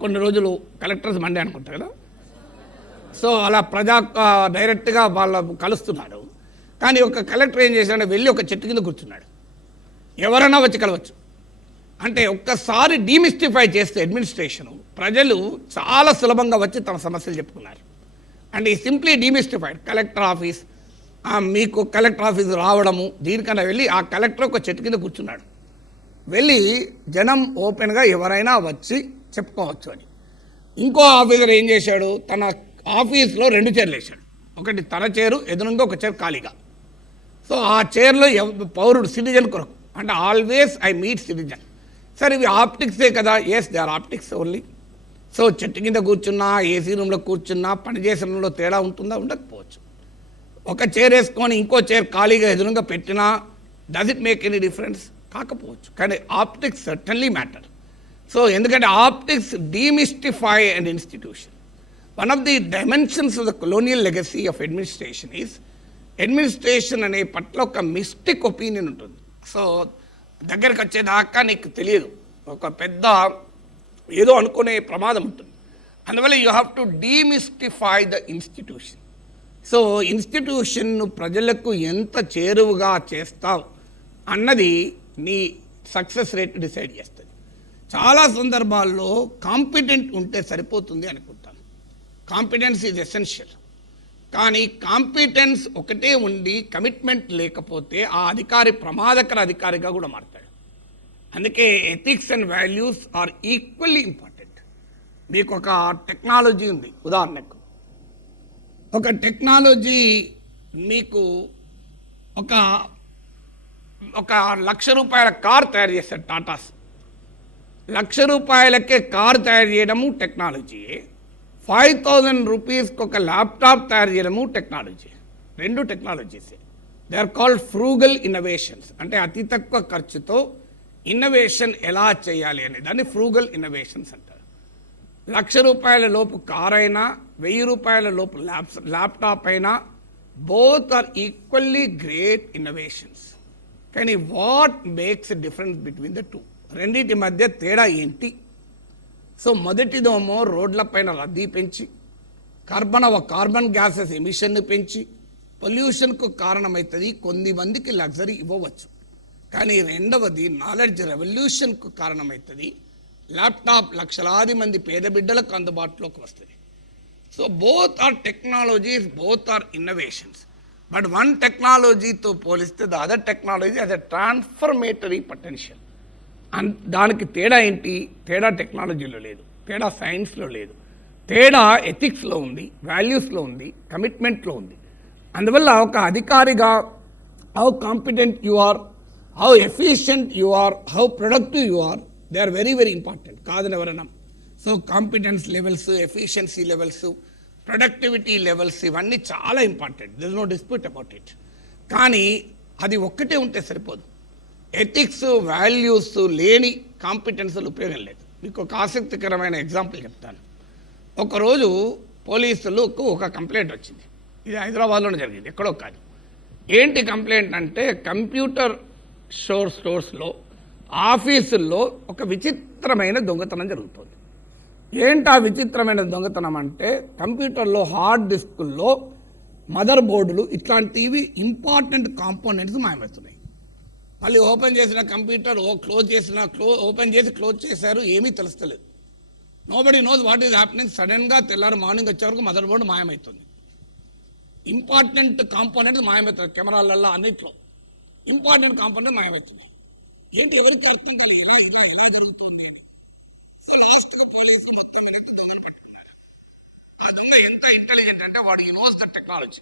కొన్ని రోజులు కలెక్టర్స్ మండే అనుకుంటారు కదా, సో అలా డైరెక్ట్గా వాళ్ళ కలుస్తున్నాడు. కానీ ఒక కలెక్టర్ ఏం చేశాడు, వెళ్ళి ఒక చెట్టు కింద కూర్చున్నాడు. ఎవరైనా వచ్చి కలవచ్చు. అంటే ఒక్కసారి డీమిస్టిఫై చేస్తే అడ్మినిస్ట్రేషను, ప్రజలు చాలా సులభంగా వచ్చి తమ సమస్యలు చెప్పుకున్నారు. అండ్ ఈ సింప్లీ డీమిస్టిఫైడ్ కలెక్టర్ ఆఫీస్, మీకు కలెక్టర్ ఆఫీస్ రావడము, దీనికన్నా వెళ్ళి ఆ కలెక్టర్ ఒక చెట్టు కింద కూర్చున్నాడు. వెళ్ళి జనం ఓపెన్గా ఎవరైనా వచ్చి చెప్పుకోవచ్చు అని. ఇంకో ఆఫీసర్ ఏం చేశాడు, తన ఆఫీస్లో 2 చైర్లు వేశాడు. ఒకటి తన చైరు, ఎదురుగా ఒక చైర్ ఖాళీగా. సో ఆ చైర్లో పౌరుడు, సిటిజన్ కొరకు, అంటే ఆల్వేస్ ఐ మీట్ సిటిజన్. సరే ఇవి ఆప్టిక్సే కదా, yes they are optics only. So చెట్టు కింద కూర్చున్నా, ఏసీ రూమ్లో కూర్చున్నా, పనిచేసే రూమ్లో తేడా ఉంటుందా? ఉండకపోవచ్చు. ఒక చైర్ వేసుకొని ఇంకో చైర్ ఖాళీగా ఎదురుగా పెట్టినా does it make any difference? కాకపోవచ్చు. కానీ ఆప్టిక్స్ సర్టన్లీ మ్యాటర్. సో ఎందుకంటే optics demystify and institution. One of the dimensions of the colonial legacy of administration is, administration అనే పట్ల ఒక మిస్టిక్ ఒపీనియన్ ఉంటుంది. సో దగ్గరికి వచ్చేదాకా నీకు తెలియదు. ఒక పెద్ద ఏదో అనుకునే ప్రమాదం ఉంటుంది. అందువల్ల you have to demystify the institution. So ఇన్స్టిట్యూషన్ను ప్రజలకు ఎంత చేరువుగా చేస్తావు అన్నది నీ సక్సెస్ రేట్ డిసైడ్ చేస్తుంది. చాలా సందర్భాల్లో కాంపిటెంట్ ఉంటే సరిపోతుంది అనుకుంటాను. Competence is essential. కానీ కాంపిటెన్స్ ఒకటే ఉండి కమిట్మెంట్ లేకపోతే ఆ అధికారి ప్రమాదకర అధికారిగా కూడా మారుతాడు. అందుకే ethics and values are equally important. మీకు ఒక టెక్నాలజీ ఉంది, ఉదాహరణకు ఒక టెక్నాలజీ మీకు ఒక ₹1,00,000 కార్ తయారు చేస్తారు టాటాస్. ₹1,00,000కే కార్ తయారు చేయడము టెక్నాలజీయే, 5,000 రూపీస్కి ఒక ల్యాప్టాప్ తయారు చేయడము టెక్నాలజీ. రెండు టెక్నాలజీసే. They are called frugal innovations. అంటే అతి తక్కువ ఖర్చుతో ఇన్నోవేషన్ ఎలా చేయాలి అనే దాన్ని ఫ్రూగల్ ఇన్నోవేషన్స్ అంటారు. ₹1,00,000 లోపు కార్ అయినా, ₹1,000 లోపు ల్యాప్టాప్ అయినా, both are equally great innovations. కానీ what makes difference between the two? రెండింటి మధ్య తేడా ఏంటి? సో మొదటిదేమో రోడ్లపైన రద్దీ పెంచి కార్బన్ గ్యాసెస్ ఎమిషన్ను పెంచి పొల్యూషన్కు కారణమవుతుంది, కొంతమందికి లగ్జరీ ఇవ్వవచ్చు. కానీ రెండవది నాలెడ్జ్ రెవల్యూషన్కు కారణమవుతుంది. ల్యాప్టాప్ లక్షలాది మంది పేద బిడ్డలకు అందుబాటులోకి వస్తుంది. So both are technologies, both are innovations. But one టెక్నాలజీతో పోలిస్తే the other technology has a transformatory potential. దానికి తేడా ఏంటి? తేడా టెక్నాలజీలో లేదు, తేడా సైన్స్లో లేదు, తేడా ఎథిక్స్లో ఉంది, వాల్యూస్లో ఉంది, కమిట్మెంట్లో ఉంది. అందువల్ల ఒక అధికారిగా how competent you are, how efficient you are, how productive you are, they are very very important. కాదని ఎవరన్నా. So competence levels, efficiency levels, productivity levels ఇవన్నీ చాలా important. This no dispute about it. కానీ అది ఒక్కటే ఉంటే సరిపోదు. ఎథిక్స్, వాల్యూస్ లేని కాంపిటెన్స్లు ఉపయోగం లేదు. మీకు ఒక ఆసక్తికరమైన ఎగ్జాంపుల్ చెప్తాను. ఒకరోజు పోలీసులకు ఒక కంప్లైంట్ వచ్చింది. ఇది హైదరాబాద్లోనే జరిగింది, ఎక్కడో కాదు. ఏంటి కంప్లైంట్ అంటే కంప్యూటర్ స్టోర్స్లో, ఆఫీసుల్లో ఒక విచిత్రమైన దొంగతనం జరుగుతుంది. ఏంటా విచిత్రమైన దొంగతనం అంటే కంప్యూటర్లో హార్డ్ డిస్కుల్లో మదర్ బోర్డులు ఇట్లాంటివి ఇంపార్టెంట్ కాంపోనెంట్స్ మాయమవుతున్నాయి. మళ్ళీ ఓపెన్ చేసిన కంప్యూటర్ ఓపెన్ చేసి క్లోజ్ చేశారు, ఏమీ తెలుస్తలేదు. Nobody knows what is happening. సడన్గా తెల్లారు మార్నింగ్ వచ్చే వరకు మదర్ బోర్డు మాయమవుతుంది. ఇంపార్టెంట్ కాంపోనెంట్స్ మాయమవుతాయి. కెమెరాలలో అన్నిట్లో ఇంపార్టెంట్ కాంపోనెంట్ మాయమవుతున్నాయి. ఏంటి ఎవరికి అర్థం తెలియదు ఇలా ఎలా జరుగుతుంది. లాస్ట్గా పోలీసు మొత్తం వెనక్కి దొంగలు పట్టుకున్నారు. ఆ దొంగ ఎంత ఇంటెలిజెంట్ అంటే వాడు ఈ నోస్ ద టెక్నాలజీ.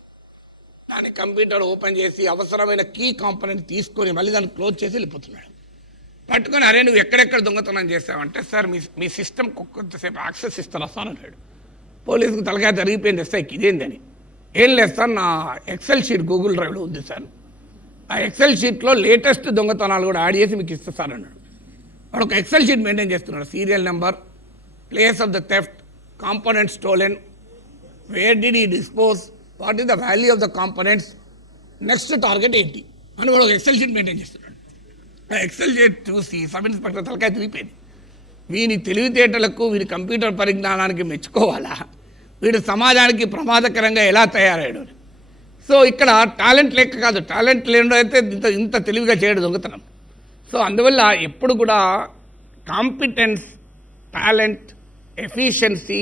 దాని కంప్యూటర్ ఓపెన్ చేసి అవసరమైన కీ కాంపోనెంట్ తీసుకొని మళ్ళీ దాన్ని క్లోజ్ చేసి వెళ్ళిపోతున్నాడు. పట్టుకొని అరే నువ్వు ఎక్కడెక్కడ దొంగతనం చేసావంటే సార్ మీ సిస్టమ్ కొంతసేపు యాక్సెస్ ఇస్తారా సార్ అన్నాడు. పోలీసుకు తలకాయ జరిగిపోయింది ఎస్ఐకి, ఇదేందని. ఏం లేదు సార్, నా ఎక్సెల్ షీట్ గూగుల్ డ్రైవ్లో ఉంది సార్, ఆ ఎక్సెల్ షీట్లో లేటెస్ట్ దొంగతనాలు కూడా యాడ్ చేసి మీకు ఇస్తా సార్ అన్నాడు. వాడు ఒక ఎక్సెల్ షీట్ మెయింటైన్ చేస్తున్నాడు. Serial number, place of the theft, component stolen, where did he dispose, what is the value of the components, next target ఏంటి అని వాడు ఒక ఎక్సెల్ షీట్ మెయింటైన్ చేస్తున్నాడు. ఆ ఎక్సెల్ షీట్ చూసి సబ్ ఇన్స్పెక్టర్ తలకాయ తిరిగిపోయింది. వీని తెలివితేటలకు, వీని కంప్యూటర్ పరిజ్ఞానానికి మెచ్చుకోవాలా, వీడు సమాజానికి ప్రమాదకరంగా ఎలా తయారయ్యాడు. సో ఇక్కడ టాలెంట్ లేక కాదు, టాలెంట్ లేనిదైతే ఇంత తెలివిగా చేయడు దొంగతనం. సో అందువల్ల ఎప్పుడు కూడా competence, talent, efficiency,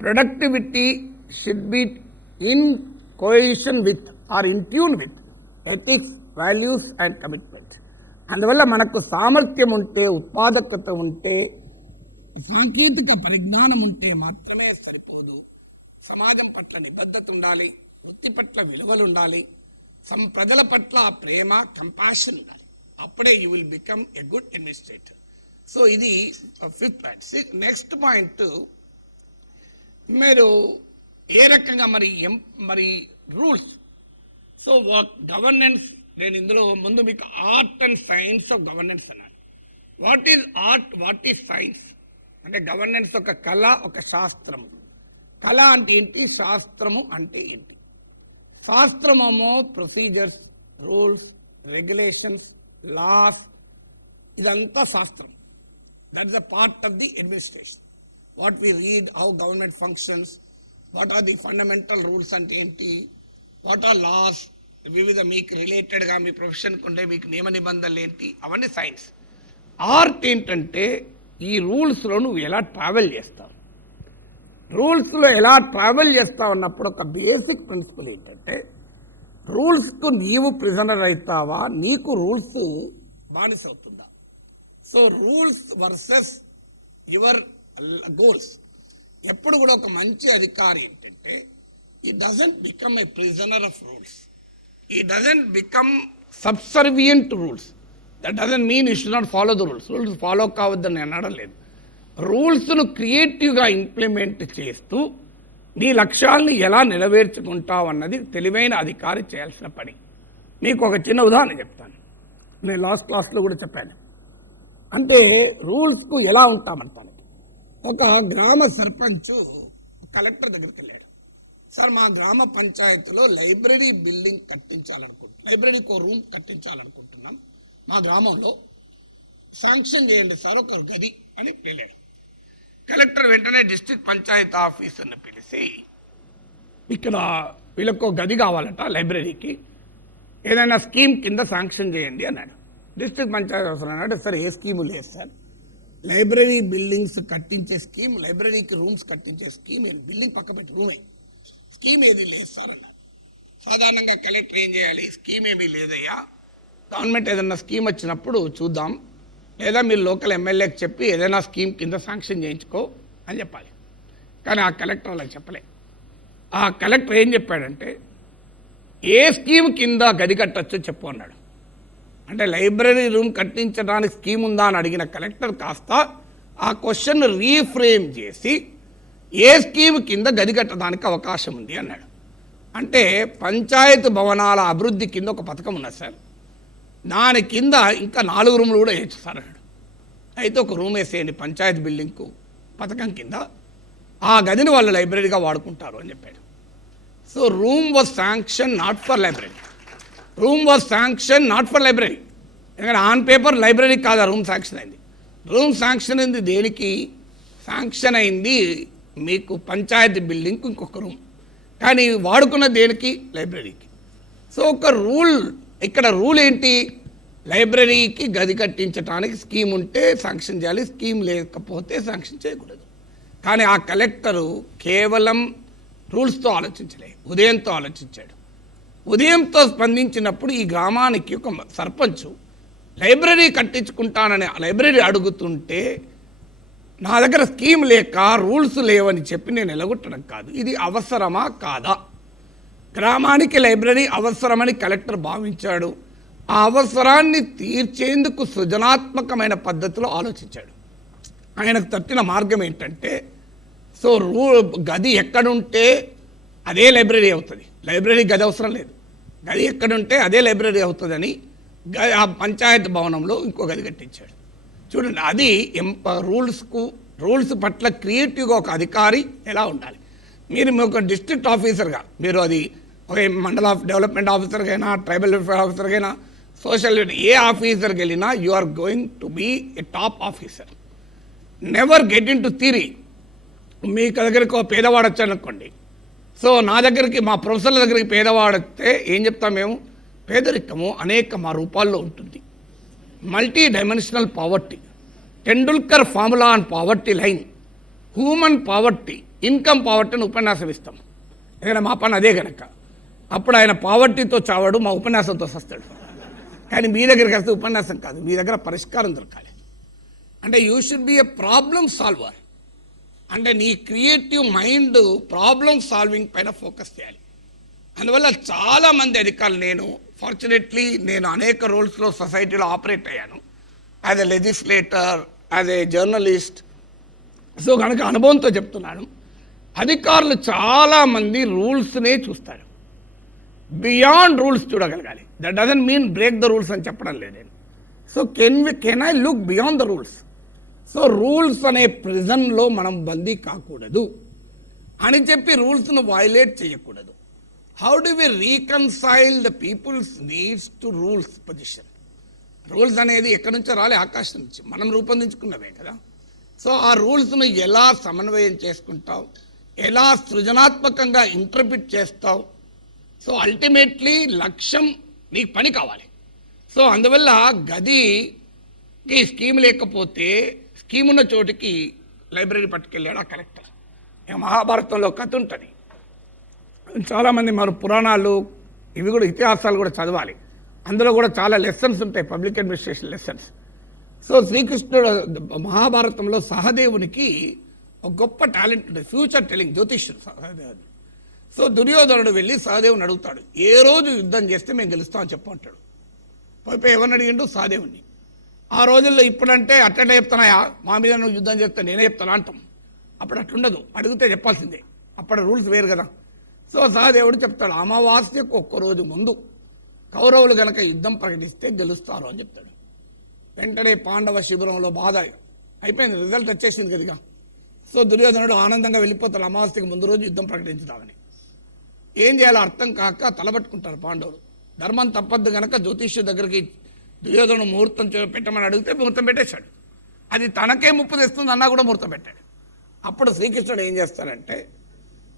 productivity should be in cohesion with or in tune with ethics, values and commitment. అందువల్ల మనకు సామర్థ్యం ఉంటే, ఉత్పాదకత ఉంటే, సాంకేతిక పరిజ్ఞానం ఉంటే మాత్రమే సరిపోదు. సమాజం పట్ల నిబద్ధత ఉండాలి, వృత్తి పట్ల విలువలు ఉండాలి, ప్రజల పట్ల ప్రేమ, కంపాషన్ ఉండాలి. అప్పుడే you will become a good administrator. So ఇది 5th పాయింట్. నెక్స్ట్ పాయింట్, మీరు ఏ రకంగా మరి రూల్స్. సో గవర్నెన్స్, నేను ఇందులో ముందు మీకు art and science of governance అన్నాను. What is art, what is science అంటే గవర్నెన్స్ ఒక కళ, ఒక శాస్త్రము. కళ అంటే ఏంటి, శాస్త్రము అంటే ఏంటి? శాస్త్రమేమో ప్రొసీజర్స్, రూల్స్, రెగ్యులేషన్స్, లాస్, ఇదంతా శాస్త్రం. That's a part of the administration. What we read, how government functions, what are the fundamental rules అంటే ఏంటి, వాట్ ఆర్ లాస్, వివిధ మీకు రిలేటెడ్గా మీ ప్రొఫెషన్కి ఉండే మీకు నియమ నిబంధనలు ఏంటి, అవన్నీ సైన్స్. ఆర్ట్ ఏంటంటే ఈ రూల్స్లో నువ్వు ఎలా ట్రావెల్ చేస్తావు, రూల్స్లో ఎలా ట్రావెల్ చేస్తావు అన్నప్పుడు ఒక బేసిక్ ప్రిన్సిపల్ ఏంటంటే రూల్స్కు నీవు ప్రిజనర్ అవుతావా, నీకు రూల్స్ బానిస అవుతుందా. So rules versus your goals. ఎప్పుడు కూడా ఒక మంచి అధికారి ఏంటంటే he doesn't become a prisoner of rules, he doesn't become subservient to rules. That doesn't mean you should not follow the rules. Rules follow కావద్దని నేను అనడం లేదు. రూల్స్ను క్రియేటివ్గా ఇంప్లిమెంట్ చేస్తూ నీ లక్ష్యాలను ఎలా నెరవేర్చుకుంటావు అన్నది తెలివైన అధికారి చేయాల్సిన పని. మీకు ఒక చిన్న ఉదాహరణ చెప్తాను, నేను లాస్ట్ క్లాస్లో కూడా చెప్పాను. అంటే రూల్స్కు ఎలా ఉంటామంటాను. ఒక గ్రామ సర్పంచ్ కలెక్టర్ దగ్గరికి వెళ్ళాడు. సార్, మా గ్రామ పంచాయతీలో లైబ్రరీ బిల్డింగ్ కట్టించాలనుకుంటున్నాం, లైబ్రరీకి ఒక రూమ్ కట్టించాలనుకుంటున్నాం, మా గ్రామంలో శాంక్షన్ చేయండి సార్ ఒక గది అని వెళ్ళాడు. కలెక్టర్ వెంటనే డిస్ట్రిక్ట్ పంచాయతీ ఆఫీసర్ని పిలిచి ఇక్కడ వీళ్ళకు గది కావాలట లైబ్రరీకి, ఏదైనా స్కీమ్ కింద శాంక్షన్ చేయండి అన్నాడు. డిస్ట్రిక్ట్ పంచాయతీ ఆఫీసర్ అన్నాడు, సార్ ఏ స్కీము లేదు సార్, లైబ్రరీ బిల్డింగ్స్ కట్టించే స్కీమ్, లైబ్రరీకి రూమ్స్ కట్టించే స్కీమ్, బిల్డింగ్ పక్క పెట్టి రూమే, స్కీమ్ ఏది లేదు సార్ అన్నాడు. సాధారణంగా కలెక్టర్ ఏం చేయాలి, స్కీమ్ ఏమీ లేదయ్యా, గవర్నమెంట్ ఏదన్నా స్కీమ్ వచ్చినప్పుడు చూద్దాం, లేదా మీరు లోకల్ ఎమ్మెల్యేకి చెప్పి ఏదైనా స్కీమ్ కింద శాంక్షన్ చేయించుకో అని చెప్పాలి. కానీ ఆ కలెక్టర్ అలా చెప్పలే. ఆ కలెక్టర్ ఏం చెప్పాడంటే ఏ స్కీమ్ కింద గది కట్టచ్చో చెప్పు అన్నాడు. అంటే లైబ్రరీ రూమ్ కట్టించడానికి స్కీమ్ ఉందా అని అడిగిన కలెక్టర్ కాస్త ఆ క్వశ్చన్ రీఫ్రేమ్ చేసి ఏ స్కీమ్ కింద గది కట్టడానికి అవకాశం ఉంది అన్నాడు. అంటే పంచాయతీ భవనాల అభివృద్ధి కింద ఒక పథకం ఉన్నది సార్, దాని కింద ఇంకా 4 రూములు కూడా వేయచ్చు సార్ అన్నాడు. అయితే ఒక రూమ్ వేసేయండి పంచాయతీ బిల్డింగ్కు పథకం కింద, ఆ గదిని వాళ్ళు లైబ్రరీగా వాడుకుంటారు అని చెప్పాడు. So room was sanction not for library, room was sanction not for library. ఎందుకంటే ఆన్ పేపర్ లైబ్రరీ కాదు ఆ రూమ్ శాంక్షన్ అయింది. రూమ్ శాంక్షన్ అయింది దేనికి, శాంక్షన్ అయింది మీకు పంచాయతీ బిల్డింగ్కి ఇంకొక రూమ్, కానీ వాడుకున్న దేనికి, లైబ్రరీకి. సో ఒక రూల్, ఇక్కడ రూల్ ఏంటి, లైబ్రరీకి గది కట్టించడానికి స్కీమ్ ఉంటే శాంక్షన్ చేయాలి, స్కీమ్ లేకపోతే శాంక్షన్ చేయకూడదు. కానీ ఆ కలెక్టరు కేవలం రూల్స్తో ఆలోచించలే, ఉదయంతో ఆలోచించాడు. ఉదయంతో స్పందించినప్పుడు ఈ గ్రామానికి ఒక సర్పంచ్ లైబ్రరీ కట్టించుకుంటానని లైబ్రరీ అడుగుతుంటే నా దగ్గర స్కీమ్ లేక రూల్స్ లేవని చెప్పి నేను ఎలగొట్టడం కాదు, ఇది అవసరమా కాదా. గ్రామానికి లైబ్రరీ అవసరమని కలెక్టర్ భావించాడు. ఆ అవసరాన్ని తీర్చేందుకు సృజనాత్మకమైన పద్ధతిలో ఆలోచించాడు. ఆయనకు తట్టిన మార్గం ఏంటంటే, సో గది ఎక్కడుంటే అదే లైబ్రరీ అవుతుంది, లైబ్రరీ గది అవసరం లేదు, గది ఎక్కడుంటే అదే లైబ్రరీ అవుతుందని ఆ పంచాయతీ భవనంలో ఇంకో గది కట్టించాడు. చూడండి, అది రూల్స్ పట్ల క్రియేటివ్గా ఒక అధికారి ఎలా ఉండాలి. మీరు ఒక డిస్ట్రిక్ట్ ఆఫీసర్గా, మీరు అది ఒక మండల డెవలప్మెంట్ ఆఫీసర్కి అయినా, ట్రైబల్ వెల్ఫేర్ ఆఫీసర్కి అయినా, సోషల్ ఏ ఆఫీసర్కి వెళ్ళినా you are going to be a top officer. Never get into theory. మీ దగ్గరికి ఒక పేదవాడు వచ్చాడనుకోండి, సో నా దగ్గరికి మా ప్రొఫెసర్ల దగ్గరికి పేదవాడు వస్తే ఏం చెప్తాం మేము, పేదరికము అనేక మా రూపాల్లో ఉంటుంది, multi dimensional poverty, Tendulkar formula on poverty line, human poverty, income పావర్టీని ఉపన్యాసం ఇస్తాం. ఎందుకంటే మా పని అదే కనుక. అప్పుడు ఆయన పావర్టీతో చావాడు, మా ఉపన్యాసంతో సస్తాడు. కానీ మీ దగ్గరికి వస్తే ఉపన్యాసం కాదు, మీ దగ్గర పరిష్కారం దొరకాలి. అంటే you should be A problem solver. అంటే నీ క్రియేటివ్ మైండ్ ప్రాబ్లమ్ సాల్వింగ్ పైన ఫోకస్ చేయాలి. అందువల్ల చాలామంది అధికారులు, ఫార్చునేట్లీ నేను అనేక రోల్స్లో సొసైటీలో ఆపరేట్ అయ్యాను, as a legislator, as a journalist. So కనుక అనుభవంతో చెప్తున్నాను, అధికారులు చాలామంది రూల్స్నే చూస్తారు, బియాండ్ రూల్స్ చూడగలగాలి. That doesn't mean break the rules అని చెప్పడం లేదు నేను. So can I look beyond the rules. So rules అనే ప్రిజన్లో మనం బందీ కాకూడదు అని చెప్పి రూల్స్ను వయలేట్ చేయకూడదు. How do we reconcile the people's needs to rules position? Rules అనేది ఎక్కడి నుంచో రాలే, ఆకాశం నుంచి మనం రూపొందించుకున్నవే కదా. సో ఆ రూల్స్ను ఎలా సమన్వయం చేసుకుంటావు, ఎలా సృజనాత్మకంగా ఇంటర్ప్రిట్ చేస్తావు. సో అల్టిమేట్లీ లక్ష్యం నీకు పని కావాలి. సో అందువల్ల గదికి స్కీమ్ లేకపోతే స్కీమ్ ఉన్న చోటికి లైబ్రరీ పట్టుకెళ్ళాడు ఆ కలెక్టర్. మహాభారతంలో కథ ఉంటుంది. చాలామంది మన పురాణాలు ఇవి కూడా ఇతిహాసాలు కూడా చదవాలి. అందులో కూడా చాలా లెసన్స్ ఉంటాయి, పబ్లిక్ అడ్మినిస్ట్రేషన్ లెసన్స్. సో శ్రీకృష్ణుడు మహాభారతంలో సహదేవునికి ఒక గొప్ప టాలెంట్ ఉంటుంది, ఫ్యూచర్ టెలింగ్, జ్యోతిష్యుడు సహదేవుడు. సో దుర్యోధనుడు వెళ్ళి సహదేవుని అడుగుతాడు, ఏ రోజు యుద్ధం చేస్తే మేము గెలుస్తామని చెప్పు అంటాడు. పోయి ఎవరిని అడిగిండు? సహదేవుని. ఆ రోజుల్లో ఇప్పుడంటే అట్లా చెప్తానయా, మా మీద నువ్వు యుద్ధం చేస్తే నేనే చెప్తాను అంటాం. అప్పుడు అట్లుండదు, అడిగితే చెప్పాల్సిందే, అప్పుడు రూల్స్ వేరు కదా. సో సహదేవుడు చెప్తాడు, అమావాస్యకు ఒక్కరోజు ముందు కౌరవులు గనక యుద్ధం ప్రకటిస్తే గెలుస్తారు అని చెప్తాడు. వెంటనే పాండవ శిబిరంలో బాధ అయిపోయింది, రిజల్ట్ వచ్చేసింది కదిగా. సో దుర్యోధనుడు ఆనందంగా వెళ్ళిపోతాడు, అమావాస్యకు ముందు రోజు యుద్ధం ప్రకటించుదామని. ఏం చేయాలో అర్థం కాక తలబట్టుకుంటారు పాండవులు. ధర్మం తప్పద్దు గనక జ్యోతిష్యు దగ్గరికి దుర్యోధనుడు ముహూర్తం పెట్టమని అడిగితే ముహూర్తం పెట్టేశాడు. అది తనకే ముప్పు తెస్తుంది అన్నా కూడా ముహూర్తం పెట్టాడు. అప్పుడు శ్రీకృష్ణుడు ఏం చేస్తాడంటే,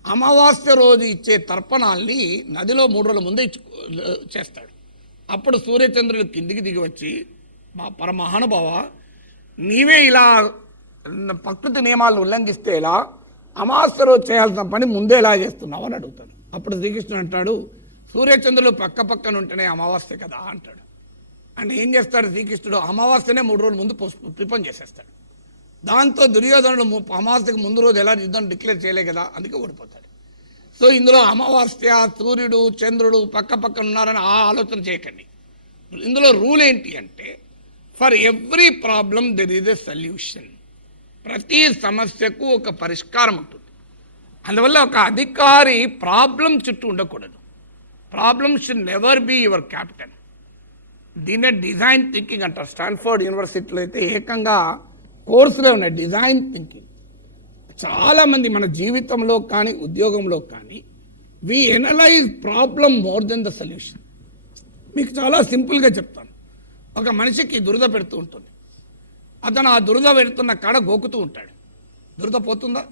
అమావాస్య రోజు ఇచ్చే తర్పణాల్ని నదిలో 3 రోజుల ముందే చేస్తాడు. అప్పుడు సూర్యచంద్రులు కిందికి దిగి వచ్చి, మా పరమహానుభావ, నీవే ఇలా ప్రకృతి నియమాలను ఉల్లంఘిస్తే ఎలా, అమావాస్య రోజు చేయాల్సిన పని ముందే ఎలా చేస్తున్నావు అని అడుగుతాడు. అప్పుడు శ్రీకృష్ణుడు అంటాడు, సూర్యచంద్రులు పక్క పక్కన ఉంటేనే అమావాస్య కదా అంటాడు. అంటే ఏం చేస్తాడు శ్రీకృష్ణుడు, అమావాస్యనే 3 రోజుల ముందు ప్రిపేర్ చేసేస్తాడు. దాంతో దుర్యోధనుడు అమావాస్యకు ముందు రోజు ఎలా యుద్ధం డిక్లేర్ చేయలే కదా, అందుకే ఓడిపోతాడు. సో ఇందులో అమావాస్య, సూర్యుడు, చంద్రుడు పక్క పక్కన ఉన్నారని ఆ ఆలోచన చేయకండి. ఇందులో రూల్ ఏంటి అంటే, for every problem there is a solution. ప్రతి సమస్యకు ఒక పరిష్కారం ఉంటుంది. అందువల్ల ఒక అధికారి ప్రాబ్లం చుట్టూ ఉండకూడదు. Problem should never be your captain. దీన్నే డిజైన్ థింకింగ్ అంటారు. స్టాన్ఫోర్డ్ యూనివర్సిటీలో అయితే ఏకంగా కోర్సులే ఉన్నాయి డిజైన్ థింకింగ్. చాలామంది మన జీవితంలో కానీ ఉద్యోగంలో కానీ we analyse problem more than the solution. మీకు చాలా సింపుల్గా చెప్తాను. ఒక మనిషికి దురద పెడుతూ ఉంటుంది. అతను ఆ దురద పెడుతున్న కాడ గోకుతూ ఉంటాడు. దురద పోతుందా?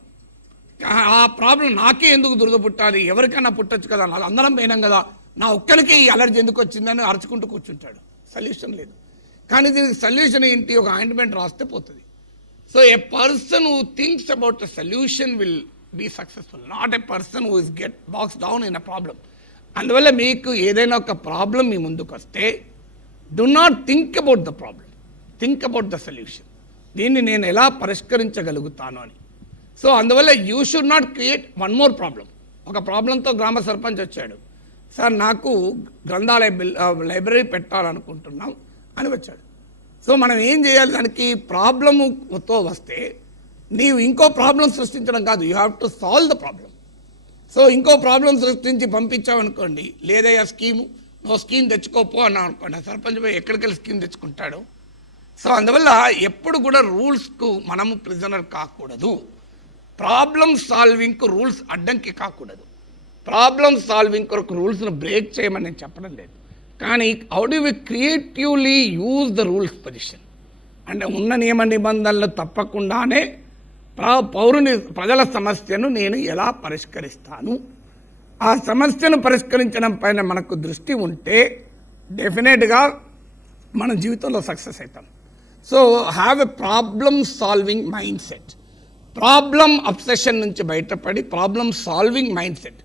ఆ ప్రాబ్లం నాకే ఎందుకు దురద పుట్టాలి, ఎవరికైనా పుట్టచ్చు కదా, అందరం పోయినాం కదా, నా ఒక్కరికి ఈ అలర్జీ ఎందుకు వచ్చిందని అరుచుకుంటూ కూర్చుంటాడు. సొల్యూషన్ లేదు. కానీ దీనికి సొల్యూషన్ ఏంటి? ఒక ఆయింట్మెంట్ రాస్తే పోతుంది. So a person who thinks about the solution will be successful, not a person who is get bogged down in a problem. అందువల్ల మీకు ఏదైనా ఒక ప్రాబ్లం మీ ముందుకు వస్తే do not think about the problem, think about the solution. దీన్ని నేను ఎలా పరిష్కరించగలుగుతాను అని. సో అందువల్ల you should not create one more problem. ఒక ప్రాబ్లంతో గ్రామ సర్పంచ్ వచ్చాడు, సార్ నాకు గ్రంథాలయ లైబ్రరీ పెట్టాలనుకుంటున్నాం అని వచ్చాడు. సో మనం ఏం చేయాలి? దానికి ప్రాబ్లముతో వస్తే నీవు ఇంకో ప్రాబ్లం సృష్టించడం కాదు, you have to solve the problem. So ఇంకో ప్రాబ్లం సృష్టించి పంపించామనుకోండి, లేదయ్యా స్కీము, నువ్వు స్కీమ్ తెచ్చుకోపో అన్నావు అనుకోండి, సర్పంచ్ పోయి ఎక్కడికెళ్ళి స్కీమ్ తెచ్చుకుంటాడు. సో అందువల్ల ఎప్పుడు కూడా రూల్స్కు మనము ప్రిజనర్ కాకూడదు. ప్రాబ్లం సాల్వింగ్కు రూల్స్ అడ్డంకి కాకూడదు. ప్రాబ్లం సాల్వింగ్ కొరకు రూల్స్ను బ్రేక్ చేయమని నేను చెప్పడం లేదు. కానీ how do we creatively use the rules position అంటే ఉన్న నియమ నిబంధనలు తప్పకుండానే ప్రజల సమస్యను నేను ఎలా పరిష్కరిస్తాను, ఆ సమస్యను పరిష్కరించడం పైన మనకు దృష్టి ఉంటే డెఫినెట్గా మన జీవితంలో సక్సెస్ అవుతాం. So have a problem solving mind set. Problem obsession నుంచి బయటపడి ప్రాబ్లమ్ సాల్వింగ్ మైండ్ సెట్.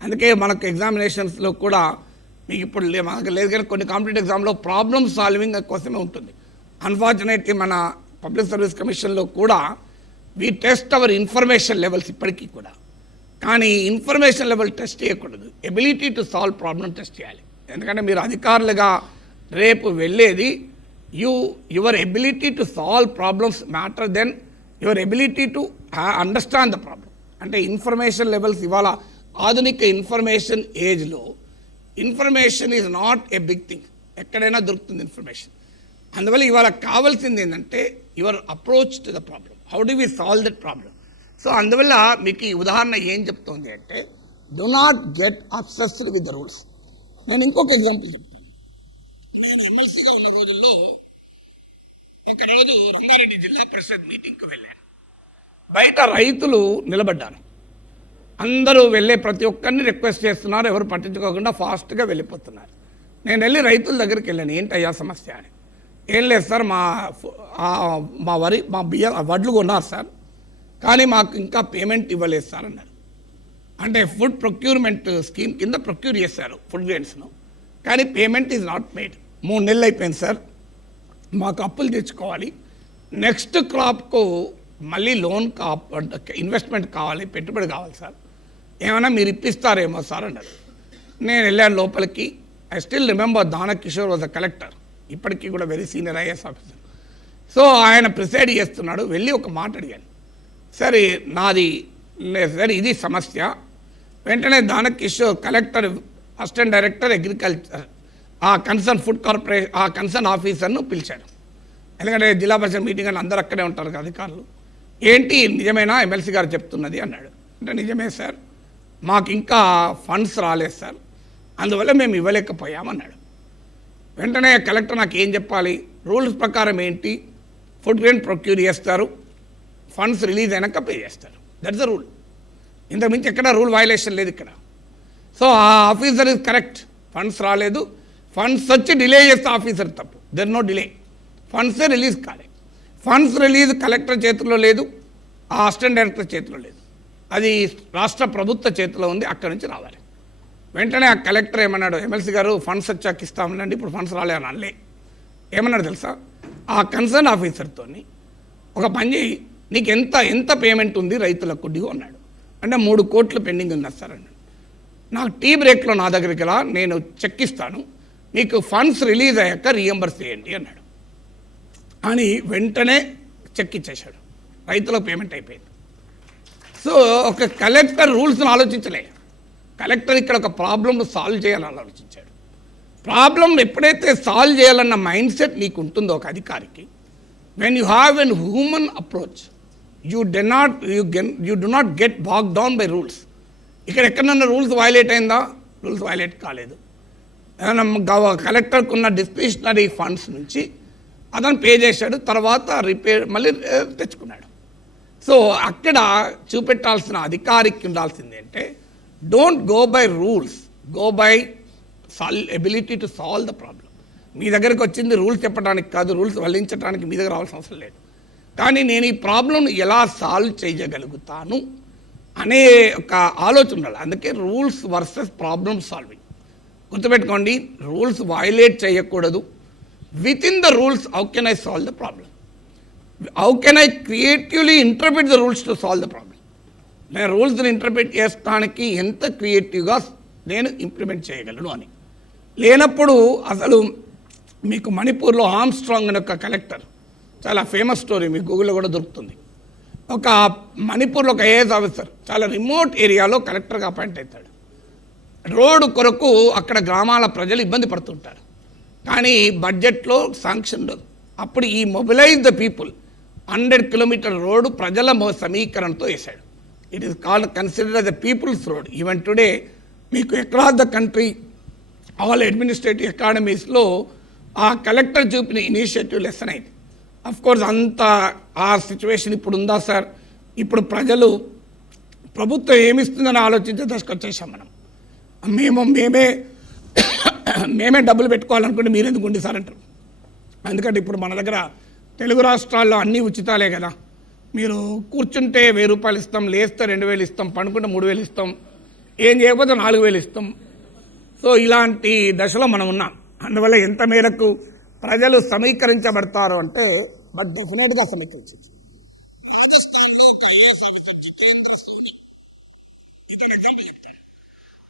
అందుకే మనకు ఎగ్జామినేషన్స్లో కూడా మీకు ఇప్పుడు మనకు లేదు కానీ కొన్ని కాంపిటేటివ్ ఎగ్జామ్లో ప్రాబ్లమ్ సాల్వింగ్ కోసమే ఉంటుంది. అన్ఫార్చునేట్లీ మన పబ్లిక్ సర్వీస్ కమిషన్లో కూడా we test our information levels ఇప్పటికీ కూడా. కానీ ఇన్ఫర్మేషన్ లెవెల్ టెస్ట్ చేయకూడదు, ability to solve problem test చేయాలి. ఎందుకంటే మీరు అధికారులుగా రేపు వెళ్ళేది your ability to solve problems matter then your ability to understand the problem. అంటే ఇన్ఫర్మేషన్ లెవెల్స్ ఇవాళ ఆధునిక ఇన్ఫర్మేషన్ ఏజ్లో information is not a big thing, ఎక్కడైనా దొరుకుతుంది ఇన్ఫర్మేషన్. అందువల్ల ఇవాళ కావాల్సింది ఏంటంటే your approach to the problem, how do we solve that problem. So అందువల్ల మీకు ఈ ఉదాహరణ ఏం చెప్తుంది అంటే, do not get obsessed with the rules. నేను ఇంకొక ఎగ్జాంపుల్ చెప్తాను. నేను ఎమ్మెల్సీగా ఉన్న రోజుల్లో ఒకరోజు రంగారెడ్డి జిల్లా పరిషత్ మీటింగ్కి వెళ్ళాను. బయట రైతులు నిలబడ్డారు. అందరూ వెళ్ళే ప్రతి ఒక్కరిని రిక్వెస్ట్ చేస్తున్నారు, ఎవరు పట్టించుకోకుండా ఫాస్ట్గా వెళ్ళిపోతున్నారు. నేను వెళ్ళి రైతుల దగ్గరికి వెళ్ళాను, ఏంటయ్యా సమస్య అని. ఏం లేదు సార్, మా వడ్లు కొన్నారు సార్, కానీ మాకు ఇంకా పేమెంట్ ఇవ్వలేదు సార్ అన్నారు. అంటే ఫుడ్ ప్రొక్యూర్మెంట్ స్కీమ్ కింద ప్రొక్యూర్ చేశారు ఫుడ్ గ్రెయిన్స్ను, కానీ పేమెంట్ ఈజ్ నాట్ మేడ్. 3 నెలలు అయిపోయింది సార్, మాకు అప్పులు తెచ్చుకోవాలి, నెక్స్ట్ క్రాప్కు మళ్ళీ లోన్ ఇన్వెస్ట్మెంట్ కావాలి, పెట్టుబడి కావాలి సార్, ఏమైనా మీరు ఇప్పిస్తారేమో సార్ అన్నారు. నేను వెళ్ళాను లోపలికి. I still remember Dana Kishore was a collector, ఇప్పటికీ కూడా very senior IAS officer. So ఆయన ప్రిసైడ్ చేస్తున్నాడు. వెళ్ళి ఒక మాట అడిగాను, సరే నాది సరే ఇది సమస్య. వెంటనే Dana Kishore collector, assistant director agriculture, ఆ కన్సర్న్ ఫుడ్ కార్పొరేషన్ ఆ కన్సర్న్ ఆఫీసర్ను పిలిచాడు. ఎందుకంటే జిల్లా పరిషత్ మీటింగ్ అని అందరూ అక్కడే ఉంటారు కదా అధికారులు. ఏంటి నిజమేనా ఎమ్మెల్సీ గారు చెప్తున్నది అన్నాడు. అంటే నిజమే సార్, మాకు ఇంకా ఫండ్స్ రాలేదు సార్, అందువల్ల మేము ఇవ్వలేకపోయామన్నాడు. వెంటనే కలెక్టర్ నాకు ఏం చెప్పాలి, రూల్స్ ప్రకారం ఏంటి, ఫుడ్ గ్రెయిన్ ప్రొక్యూర్ చేస్తారు, ఫండ్స్ రిలీజ్ అయినాక పే చేస్తారు, దట్స్ ద రూల్. ఇంతకుమించి ఎక్కడ రూల్ వయలేషన్ లేదు ఇక్కడ. సో ఆ ఆఫీసర్ ఇస్ కరెక్ట్, ఫండ్స్ రాలేదు, ఫండ్స్ వచ్చి డిలే చేస్తే ఆఫీసర్ తప్పు, దెర్ నో డిలే, ఫండ్సే రిలీజ్ కాలేదు. ఫండ్స్ రిలీజ్ కలెక్టర్ చేతిలో లేదు, ఆ అసిస్టెంట్ డైరెక్టర్ చేతిలో లేదు, అది రాష్ట్ర ప్రభుత్వ చేతిలో ఉంది, అక్కడి నుంచి రావాలి. వెంటనే ఆ కలెక్టర్ ఏమన్నాడు, ఎమ్మెల్సీ గారు ఫండ్స్ వచ్చాక ఇస్తామండి, ఇప్పుడు ఫండ్స్ రాలే అని అనలే. ఏమన్నాడు తెలుసా, ఆ కన్సర్న్ ఆఫీసర్తో ఒక పని చేయి, నీకు ఎంత పేమెంట్ ఉంది రైతులకు డ్యూ అన్నాడు. అంటే 3 కోట్లు పెండింగ్ ఉంది సార్ అన్నాడు. నాకు టీ బ్రేక్లో నా దగ్గరికి రా, నేను చెక్ ఇస్తాను, మీకు ఫండ్స్ రిలీజ్ అయ్యాక రీఎంబర్స్ చేయండి అన్నాడు. అని వెంటనే చెక్ ఇచ్చేశాడు, రైతులకు పేమెంట్ అయిపోయింది. సో ఒక కలెక్టర్ రూల్స్ను ఆలోచించలే, కలెక్టర్ ఇక్కడ ఒక ప్రాబ్లమ్ను సాల్వ్ చేయాలని ఆలోచించాడు. ప్రాబ్లమ్ ఎప్పుడైతే సాల్వ్ చేయాలన్న మైండ్ సెట్ నీకు ఉంటుందో ఒక అధికారికి, when you have an human approach, you do not get bogged down by rules. ఇక్కడ ఎక్కడన్నా రూల్స్ వైలేట్ అయిందా, రూల్స్ వైలేట్ కాలేదు. కలెక్టర్కు ఉన్న డిస్క్రిషనరీ ఫండ్స్ నుంచి అతను పే చేశాడు, తర్వాత రిపేర్ మళ్ళీ తెచ్చుకున్నాడు. సో అక్కడ చూపెట్టాల్సిన అధికారికి ఉండాల్సింది అంటే, don't go by rules, go by ability to solve the problem. మీ దగ్గరికి వచ్చింది రూల్స్ చెప్పడానికి కాదు, రూల్స్ వల్లించడానికి మీ దగ్గర రావాల్సిన అవసరం లేదు, కానీ నేను ఈ ప్రాబ్లంను ఎలా సాల్వ్ చేయగలుగుతాను అనే ఒక ఆలోచన ఉండాలి. అందుకే రూల్స్ వర్సెస్ ప్రాబ్లమ్ సాల్వింగ్ గుర్తుపెట్టుకోండి. రూల్స్ వయలేట్ చేయకూడదు. With in the rules how can I solve the problem, how can I creatively interpret the rules to solve the problem. నేను రూల్స్ని ఇంటర్ప్రిట్ చేయడానికి ఎంత క్రియేటివ్గా నేను ఇంప్లిమెంట్ చేయగలను అని. లేనప్పుడు అసలు మీకు మణిపూర్లో ఆర్మ్స్ట్రాంగ్ అనే ఒక కలెక్టర్, చాలా ఫేమస్ స్టోరీ, మీకు గూగుల్లో కూడా దొరుకుతుంది. ఒక మణిపూర్లో ఒక ఐఏఎస్ ఆఫీసర్ చాలా రిమోట్ ఏరియాలో కలెక్టర్గా అపాయింట్ అవుతాడు. రోడ్డు కొరకు అక్కడ గ్రామాల ప్రజలు ఇబ్బంది పడుతుంటారు, కానీ బడ్జెట్లో శాంక్షన్ ఉండదు. అప్పుడు he mobilise the people 100 kilometre road ప్రజల సమీకరణతో వేశాడు. It is called consider the people's road. Even today మీకు across the country all administrative అకాడమీస్లో ఆ కలెక్టర్ చూపిన ఇనిషియేటివ్ లెసన్ అయింది. అఫ్కోర్స్ అంత ఆ సిచ్యువేషన్ ఇప్పుడు ఉందా సార్? ఇప్పుడు ప్రజలు ప్రభుత్వం ఏమిస్తుందని ఆలోచించే దశకు వచ్చేసాం మనం. మేమే డబ్బులు పెట్టుకోవాలనుకుంటే మీరెందుకు ఉండి సార్ అంటారు. ఎందుకంటే ఇప్పుడు మన దగ్గర తెలుగు రాష్ట్రాల్లో అన్నీ ఉచితాలే కదా. మీరు కూర్చుంటే 1000 రూపాయలు ఇస్తాం, లేస్తే 2000 ఇస్తాం, పండుకుంటే 3000 ఇస్తాం, ఏం చేయకపోతే 4000 ఇస్తాం. సో ఇలాంటి దశలో మనం ఉన్నాం. అందువల్ల ఎంత మేరకు ప్రజలు సమీకరించబడతారు అంటే, బట్ డెఫినెట్గా సమీకరించవచ్చు.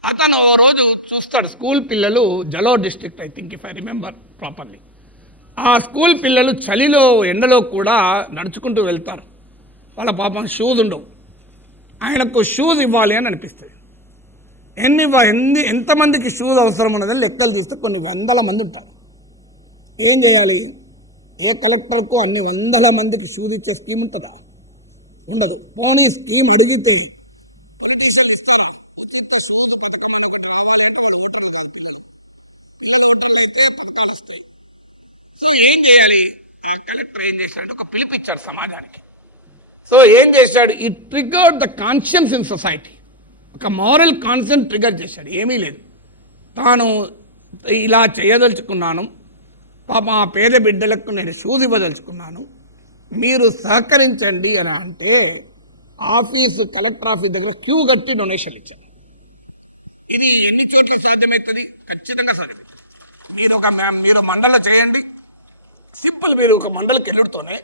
అతను రోజు చూస్తాడు, స్కూల్ పిల్లలు Jalore district, I think if I remember properly, ఆ స్కూల్ పిల్లలు చలిలో ఎండలో కూడా నడుచుకుంటూ వెళ్తారు. వాళ్ళ పాపం షూస్ ఉండవు. ఆయనకు షూస్ ఇవ్వాలి అని అనిపిస్తుంది. ఎంతమందికి షూస్ అవసరం ఉన్నదని లెక్కలు చూస్తే కొన్ని 100 మంది ఉంటారు. ఏం చేయాలి? ఏ కలెక్టర్కు అన్ని 100 మందికి షూస్ ఇచ్చే స్కీమ్ ఉంటుందా? ఉండదు. పోనీ స్కీమ్ అడిగితే ఏం చేశాడు, ఒక పిలిపిచ్చాడు సమాజానికి. సో ఏం చేశాడు, ఈ triggered the conscience in society. ఒక మారల్ కాన్సెప్ట్ ట్రిగర్ చేశాడు. ఏమీ లేదు, తాను ఇలా చేయదలుచుకున్నాను, పాప ఆ పేద బిడ్డలకు నేను షూస్ ఇవ్వదలుచుకున్నాను, మీరు సహకరించండి అని అంటే ఆఫీసు కలెక్టర్ ఆఫీస్ దగ్గర క్యూ కట్టి డొనేషన్ ఇచ్చారు. ఇది ఎన్ని చోట్ల సాధ్యమవుతుంది? ఖచ్చితంగా సాధ్యం. మీరు మండల చేయండి, సింపుల్. మీరు ఒక మండలకి వెళ్ళడంతోనే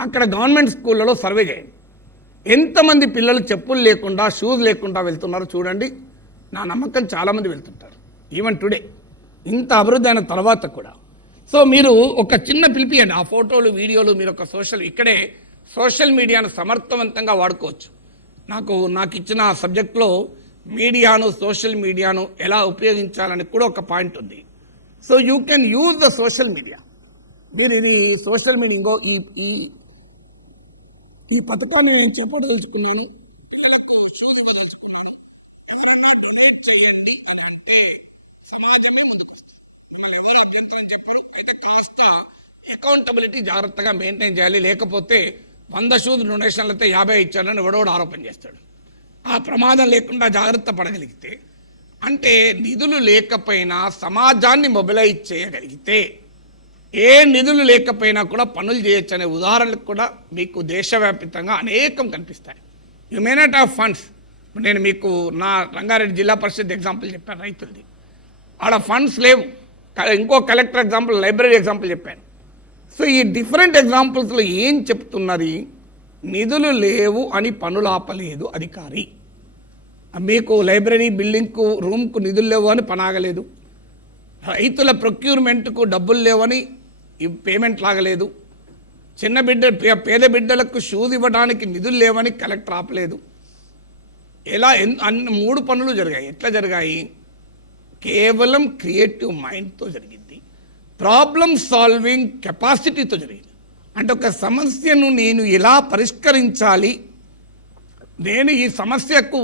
అక్కడ గవర్నమెంట్ స్కూళ్ళలో సర్వే చేయండి, ఎంతమంది పిల్లలు చెప్పులు లేకుండా షూస్ లేకుండా వెళ్తున్నారో చూడండి. నా నమ్మకం చాలామంది వెళ్తుంటారు ఈవెన్ టుడే, ఇంత అభివృద్ధి అయిన తర్వాత కూడా. సో మీరు ఒక చిన్న పిలిపియండి, ఆ ఫోటోలు వీడియోలు మీరు ఒక ఇక్కడే సోషల్ మీడియాను సమర్థవంతంగా వాడుకోవచ్చు. నాకు ఇచ్చిన సబ్జెక్ట్లో మీడియాను, సోషల్ మీడియాను ఎలా ఉపయోగించాలని కూడా ఒక పాయింట్ ఉంది. So you can use the social media. మీరు ఇది సోషల్ మీడియా ఇంకో ఈ పథకాన్ని నేను చెప్పదలుచుకున్నాను. అకౌంటబిలిటీ జాగ్రత్తగా మెయింటైన్ చేయాలి, లేకపోతే 100 షూస్ డొనేషన్లు అయితే 50 ఇచ్చాడని ఎవడోడు ఆరోపణ చేస్తాడు. ఆ ప్రమాదం లేకుండా జాగ్రత్త పడగలిగితే, అంటే నిధులు లేకపోయినా సమాజాన్ని మొబిలైజ్ చేయగలిగితే, ఏ నిధులు లేకపోయినా కూడా పనులు చేయొచ్చు అనే ఉదాహరణలు కూడా మీకు దేశవ్యాప్తంగా అనేకం కనిపిస్తాయి. You may not have funds. నేను మీకు నా రంగారెడ్డి జిల్లా పరిషత్ ఎగ్జాంపుల్ చెప్పాను, రైతులది. ఆడ ఫండ్స్ లేవు. ఇంకో కలెక్టర్ ఎగ్జాంపుల్, లైబ్రరీ ఎగ్జాంపుల్ చెప్పాను. సో ఈ డిఫరెంట్ ఎగ్జాంపుల్స్లో ఏం చెప్తున్నది, నిధులు లేవు అని పనులు ఆపలేదు అధికారి. మీకు లైబ్రరీ బిల్డింగ్కు రూమ్కు నిధులు లేవు అని పనాగలేదు, రైతుల ప్రొక్యూర్మెంట్కు డబ్బులు లేవని పేమెంట్ లాగలేదు, పేద బిడ్డలకు షూస్ ఇవ్వడానికి నిధులు లేవని కలెక్టర్ ఆపలేదు. ఎలా 3 పనులు జరిగాయి. ఎట్లా జరిగాయి? కేవలం క్రియేటివ్ మైండ్తో జరిగింది, ప్రాబ్లమ్ సాల్వింగ్ కెపాసిటీతో జరిగింది. అంటే ఒక సమస్యను నేను ఎలా పరిష్కరించాలి, నేను ఈ సమస్యకు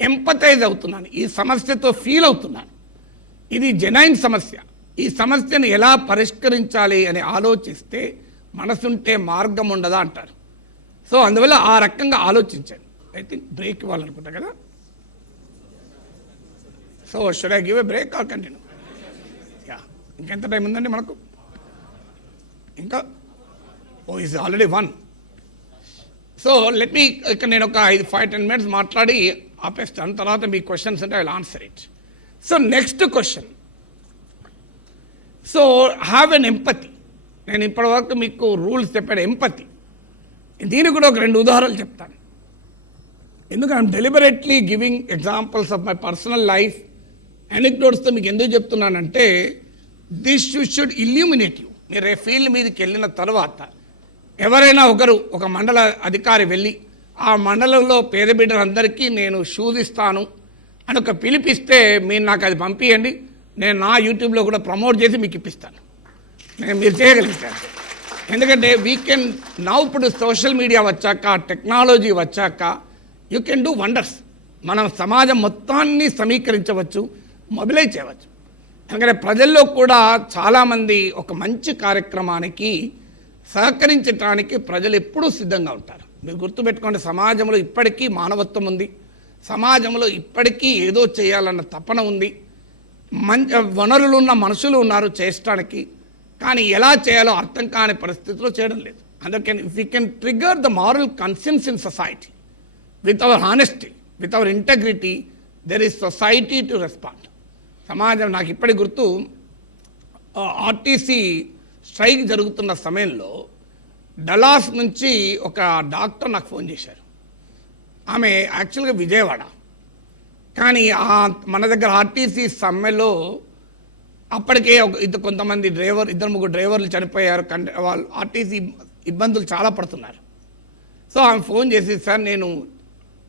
ఎంపథైజ్ అవుతున్నాను, ఈ సమస్యతో ఫీల్ అవుతున్నాను, ఇది జెన్యూన్ సమస్య, ఈ సమస్యను ఎలా పరిష్కరించాలి అని ఆలోచిస్తే మనసుంటే మార్గం ఉండదా అంటారు. సో అందువల్ల ఆ రకంగా ఆలోచించాను. ఐ థింక్ బ్రేక్ ఇవ్వాలనుకుంటా కదా. So should I give a break are continue? Yeah, ఇంకెంత టైం ఉందండి మనకు? ఇంకా is already 1. So let me, ఇక్కడ నేను ఒక 5-10 minutes మాట్లాడి ఆపేస్తాను. తర్వాత మీ క్వశ్చన్స్ అంటే I will answer it. So next question, so have an empathy. నేను ఇప్పటివరకు మీకు రూల్స్ చెప్పాను, ఎంపతి. దీనికి కూడా ఒక 2 ఉదాహరణలు చెప్తాను. ఎందుకంటే I'm deliberately giving examples of my personal life, ఎనెక్డోట్స్తో మీకు ఎందుకు చెప్తున్నానంటే దిస్ షుడ్ ఇల్యూమినేట్ యూ. మీరు ఫీల్డ్ మీదకి వెళ్ళిన తర్వాత ఎవరైనా ఒక మండల అధికారి వెళ్ళి ఆ మండలంలో పేద బిడ్డలందరికీ నేను షూస్ ఇస్తాను అని ఒక పిలిపిస్తే మీరు నాకు అది పంపించండి, నేను నా యూట్యూబ్లో కూడా ప్రమోట్ చేసి మీకు ఇప్పిస్తాను. మీరు చేయగలుగుతాను. ఎందుకంటే వీ కెన్ నౌ, ఇప్పుడు సోషల్ మీడియా వచ్చాక, టెక్నాలజీ వచ్చాక యూ కెన్ డూ వండర్స్. మనం సమాజం మొత్తాన్ని సమీకరించవచ్చు, మొబిలైజ్ చేయవచ్చు. ఎందుకంటే ప్రజల్లో కూడా చాలామంది ఒక మంచి కార్యక్రమానికి సహకరించడానికి ప్రజలు ఎప్పుడూ సిద్ధంగా ఉంటారు. మీరు గుర్తుపెట్టుకోండి, సమాజంలో ఇప్పటికీ మానవత్వం ఉంది, సమాజంలో ఇప్పటికీ ఏదో చేయాలన్న తపన ఉంది, వనరులు ఉన్న మనుషులు ఉన్నారు చేయడానికి, కానీ ఎలా చేయాలో అర్థం కాని పరిస్థితిలో చేయడం లేదు. అందుకని if you can trigger the moral conscience in society with our honesty, with our integrity, there is society to respond. సమాజం, నాకు ఇప్పటి గుర్తు, ఆర్టీసీ స్ట్రైక్ జరుగుతున్న సమయంలో డలాస్ నుంచి ఒక డాక్టర్ నాకు ఫోన్ చేశారు. ఆమె యాక్చువల్గా విజయవాడ, కానీ మన దగ్గర ఆర్టీసీ సమ్మెలో అప్పటికే కొంతమంది ఇద్దరు ముగ్గురు డ్రైవర్లు చనిపోయారు. వాళ్ళు ఆర్టీసీ ఇబ్బందులు చాలా పడుతున్నారు. సో ఆమె ఫోన్ చేసి, సార్ నేను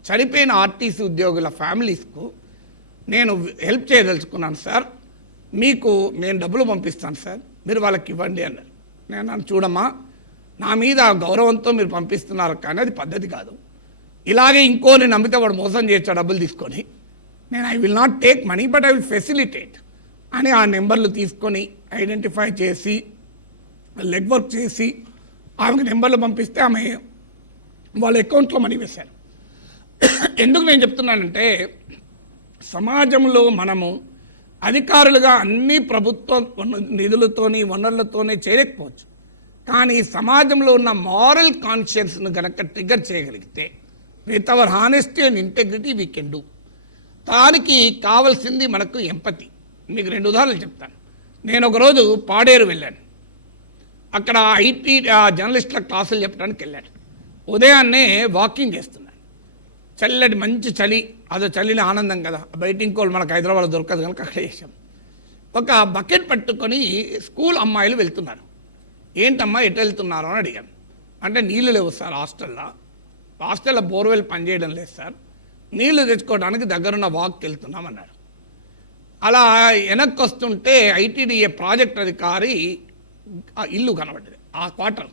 చనిపోయిన ఆర్టీసీ ఉద్యోగుల ఫ్యామిలీస్కు నేను హెల్ప్ చేయదలుచుకున్నాను సార్, మీకు నేను డబ్బులు పంపిస్తాను సార్, మీరు వాళ్ళకి ఇవ్వండి అన్నారు. నేను చూడమ్మా, నా మీద గౌరవంతో మీరు పంపిస్తున్నారు, కానీ అది పద్ధతి కాదు. ఇలాగే నేను నమ్మితే వాడు మోసం చేయొచ్చు డబ్బులు తీసుకొని. నేను I will not take money but I will facilitate అని ఆ నెంబర్లు తీసుకొని ఐడెంటిఫై చేసి లెగ్ వర్క్ చేసి ఆమెకు నెంబర్లు పంపిస్తే ఆమె వాళ్ళ అకౌంట్లో మనీ వేశారు. ఎందుకు నేను చెప్తున్నానంటే సమాజంలో మనము అధికారులుగా అన్ని ప్రభుత్వ నిధులతోని వనరులతోనే చేయలేకపోవచ్చు, కానీ సమాజంలో ఉన్న మారల్ కాన్షియన్స్ను కనుక ట్రిగర్ చేయగలిగితే with our honesty and integrity we can do. దానికి కావాల్సింది మనకు ఎంపతి. మీకు 2 ఉదాహరణలు చెప్తాను. నేను ఒకరోజు పాడేరు వెళ్ళాను. అక్కడ ఐటీ జర్నలిస్టుల క్లాసులు చెప్పడానికి వెళ్ళాను. ఉదయాన్నే వాకింగ్ చేస్తున్నాను. చల్లటి మంచి చలి, అదో చలిని ఆనందం కదా, బయట ఇంకోళ్ళు మనకు హైదరాబాద్లో దొరకదు కనుక అక్కడ చేసాం. ఒక బకెట్ పట్టుకొని స్కూల్ అమ్మాయిలు వెళ్తున్నారు. ఏంటమ్మా ఎటు వెళ్తున్నారు అని అడిగాను. అంటే నీళ్ళు లేవు సార్, హాస్టల్లో బోర్వెల్ పనిచేయడం లేదు సార్, నీళ్లు తెచ్చుకోవడానికి దగ్గరున్న వాక్కి వెళ్తున్నామన్నారు. అలా వెనక్కి వస్తుంటే ఐటీడీఏ ప్రాజెక్ట్ అధికారి ఇల్లు కనబడ్డది, ఆ క్వార్టర్.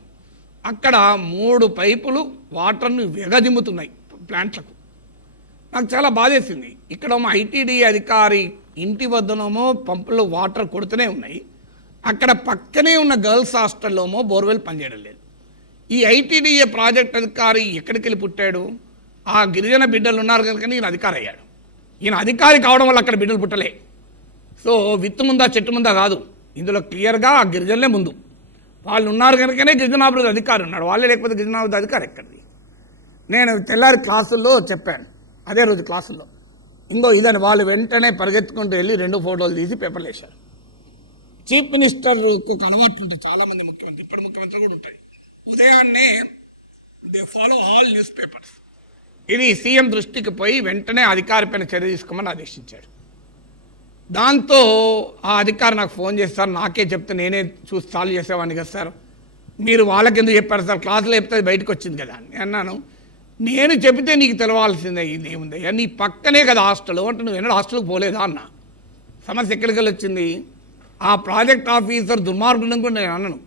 అక్కడ 3 పైపులు వాటర్ను వెగజిమ్ముతున్నాయి ప్లాంట్లకు. నాకు చాలా బాధేసింది. ఇక్కడ మా ఐటీడీఏ అధికారి ఇంటి వద్దనేమో పంపులో వాటర్ కొడుతూనే ఉన్నాయి, అక్కడ పక్కనే ఉన్న గర్ల్స్ హాస్టల్లోమో బోర్వెల్ పనిచేయడం లేదు. ఈ ఐటీడీఏ ప్రాజెక్ట్ అధికారి ఎక్కడికి వెళ్ళి పుట్టాడు? ఆ గిరిజన బిడ్డలు ఉన్నారు కనుక ఈయన అధికారి అయ్యాడు. ఈయన అధికారి కావడం వల్ల అక్కడ బిడ్డలు పుట్టలే. సో విత్తు ముందా చెట్టు ముందా కాదు, ఇందులో క్లియర్గా ఆ గిరిజనులే ముందు. వాళ్ళు ఉన్నారు కనుకనే గిరిజనాభివృద్ధి అధికారి ఉన్నాడు, వాళ్ళే లేకపోతే గిరిజనాభివృద్ధి అధికారి ఎక్కడిది? నేను తెల్లారి క్లాసుల్లో చెప్పాను, అదే రోజు క్లాసుల్లో ఇదని వాళ్ళు వెంటనే పరిగెత్తుకుంటూ వెళ్ళి 2 ఫోటోలు తీసి పేపర్లు వేశారు. చీఫ్ మినిస్టర్కు ఒక అలవాట్లు ఉంటాయి, చాలామంది ముఖ్యమంత్రి, ఇప్పుడు ముఖ్యమంత్రి కూడా ఉంటాయి, ఉదయాన్నే they follow all news papers. ఇది సీఎం దృష్టికి పోయి వెంటనే అధికారిపైన చర్య తీసుకోమని ఆదేశించాడు. దాంతో ఆ అధికారి నాకు ఫోన్ చేస్తారు, నాకే చెప్తే నేనే చూసి సాల్వ్ చేసేవాడిని కదా సార్, మీరు వాళ్ళకి ఎందుకు చెప్పారు సార్, క్లాసులో చెప్తే బయటకు వచ్చింది కదా అని అన్నాను. నేను చెబితే నీకు తెలవాల్సిందే, ఇది ఏముందయ్యా, నీ పక్కనే కదా హాస్టల్ అంటే నువ్వు ఎన్నడూ హాస్టల్కి పోలేదా అన్న. సమస్య ఎక్కడికి వచ్చింది? ఆ ప్రాజెక్ట్ ఆఫీసర్ దుర్మార్గులను కూడా నేను అన్నాను,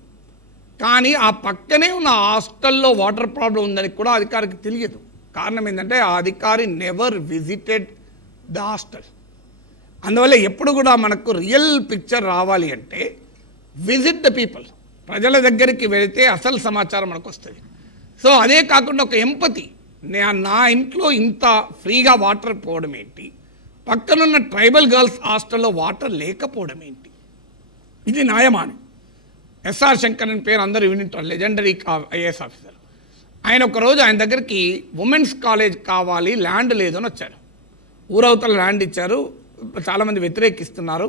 కానీ ఆ పక్కనే ఉన్న హాస్టల్లో వాటర్ ప్రాబ్లం ఉందని కూడా అధికారికి తెలియదు. కారణం ఏంటంటే ఆ అధికారి నెవర్ విజిటెడ్ ద హాస్టల్. అందువల్ల ఎప్పుడు కూడా మనకు రియల్ పిక్చర్ రావాలి అంటే విజిట్ ద పీపుల్, ప్రజల దగ్గరికి వెళితే అసలు సమాచారం మనకు వస్తుంది. సో అదే కాకుండా ఒక ఎంపతి, నా ఇంట్లో ఇంత ఫ్రీగా వాటర్ పోవడం ఏంటి, పక్కనున్న ట్రైబల్ గర్ల్స్ హాస్టల్లో వాటర్ లేకపోవడం ఏంటి, ఇది న్యాయమాని. ఎస్ఆర్ శంకర్ అని పేరు అందరూ వినింటారు, లెజెండరీ ఐఏఎస్ ఆఫీసర్. ఆయన ఒకరోజు ఆయన దగ్గరికి ఉమెన్స్ కాలేజ్ కావాలి, ల్యాండ్ లేదు అని వచ్చారు. ఊరవతల ల్యాండ్ ఇచ్చారు, చాలామంది వ్యతిరేకిస్తున్నారు,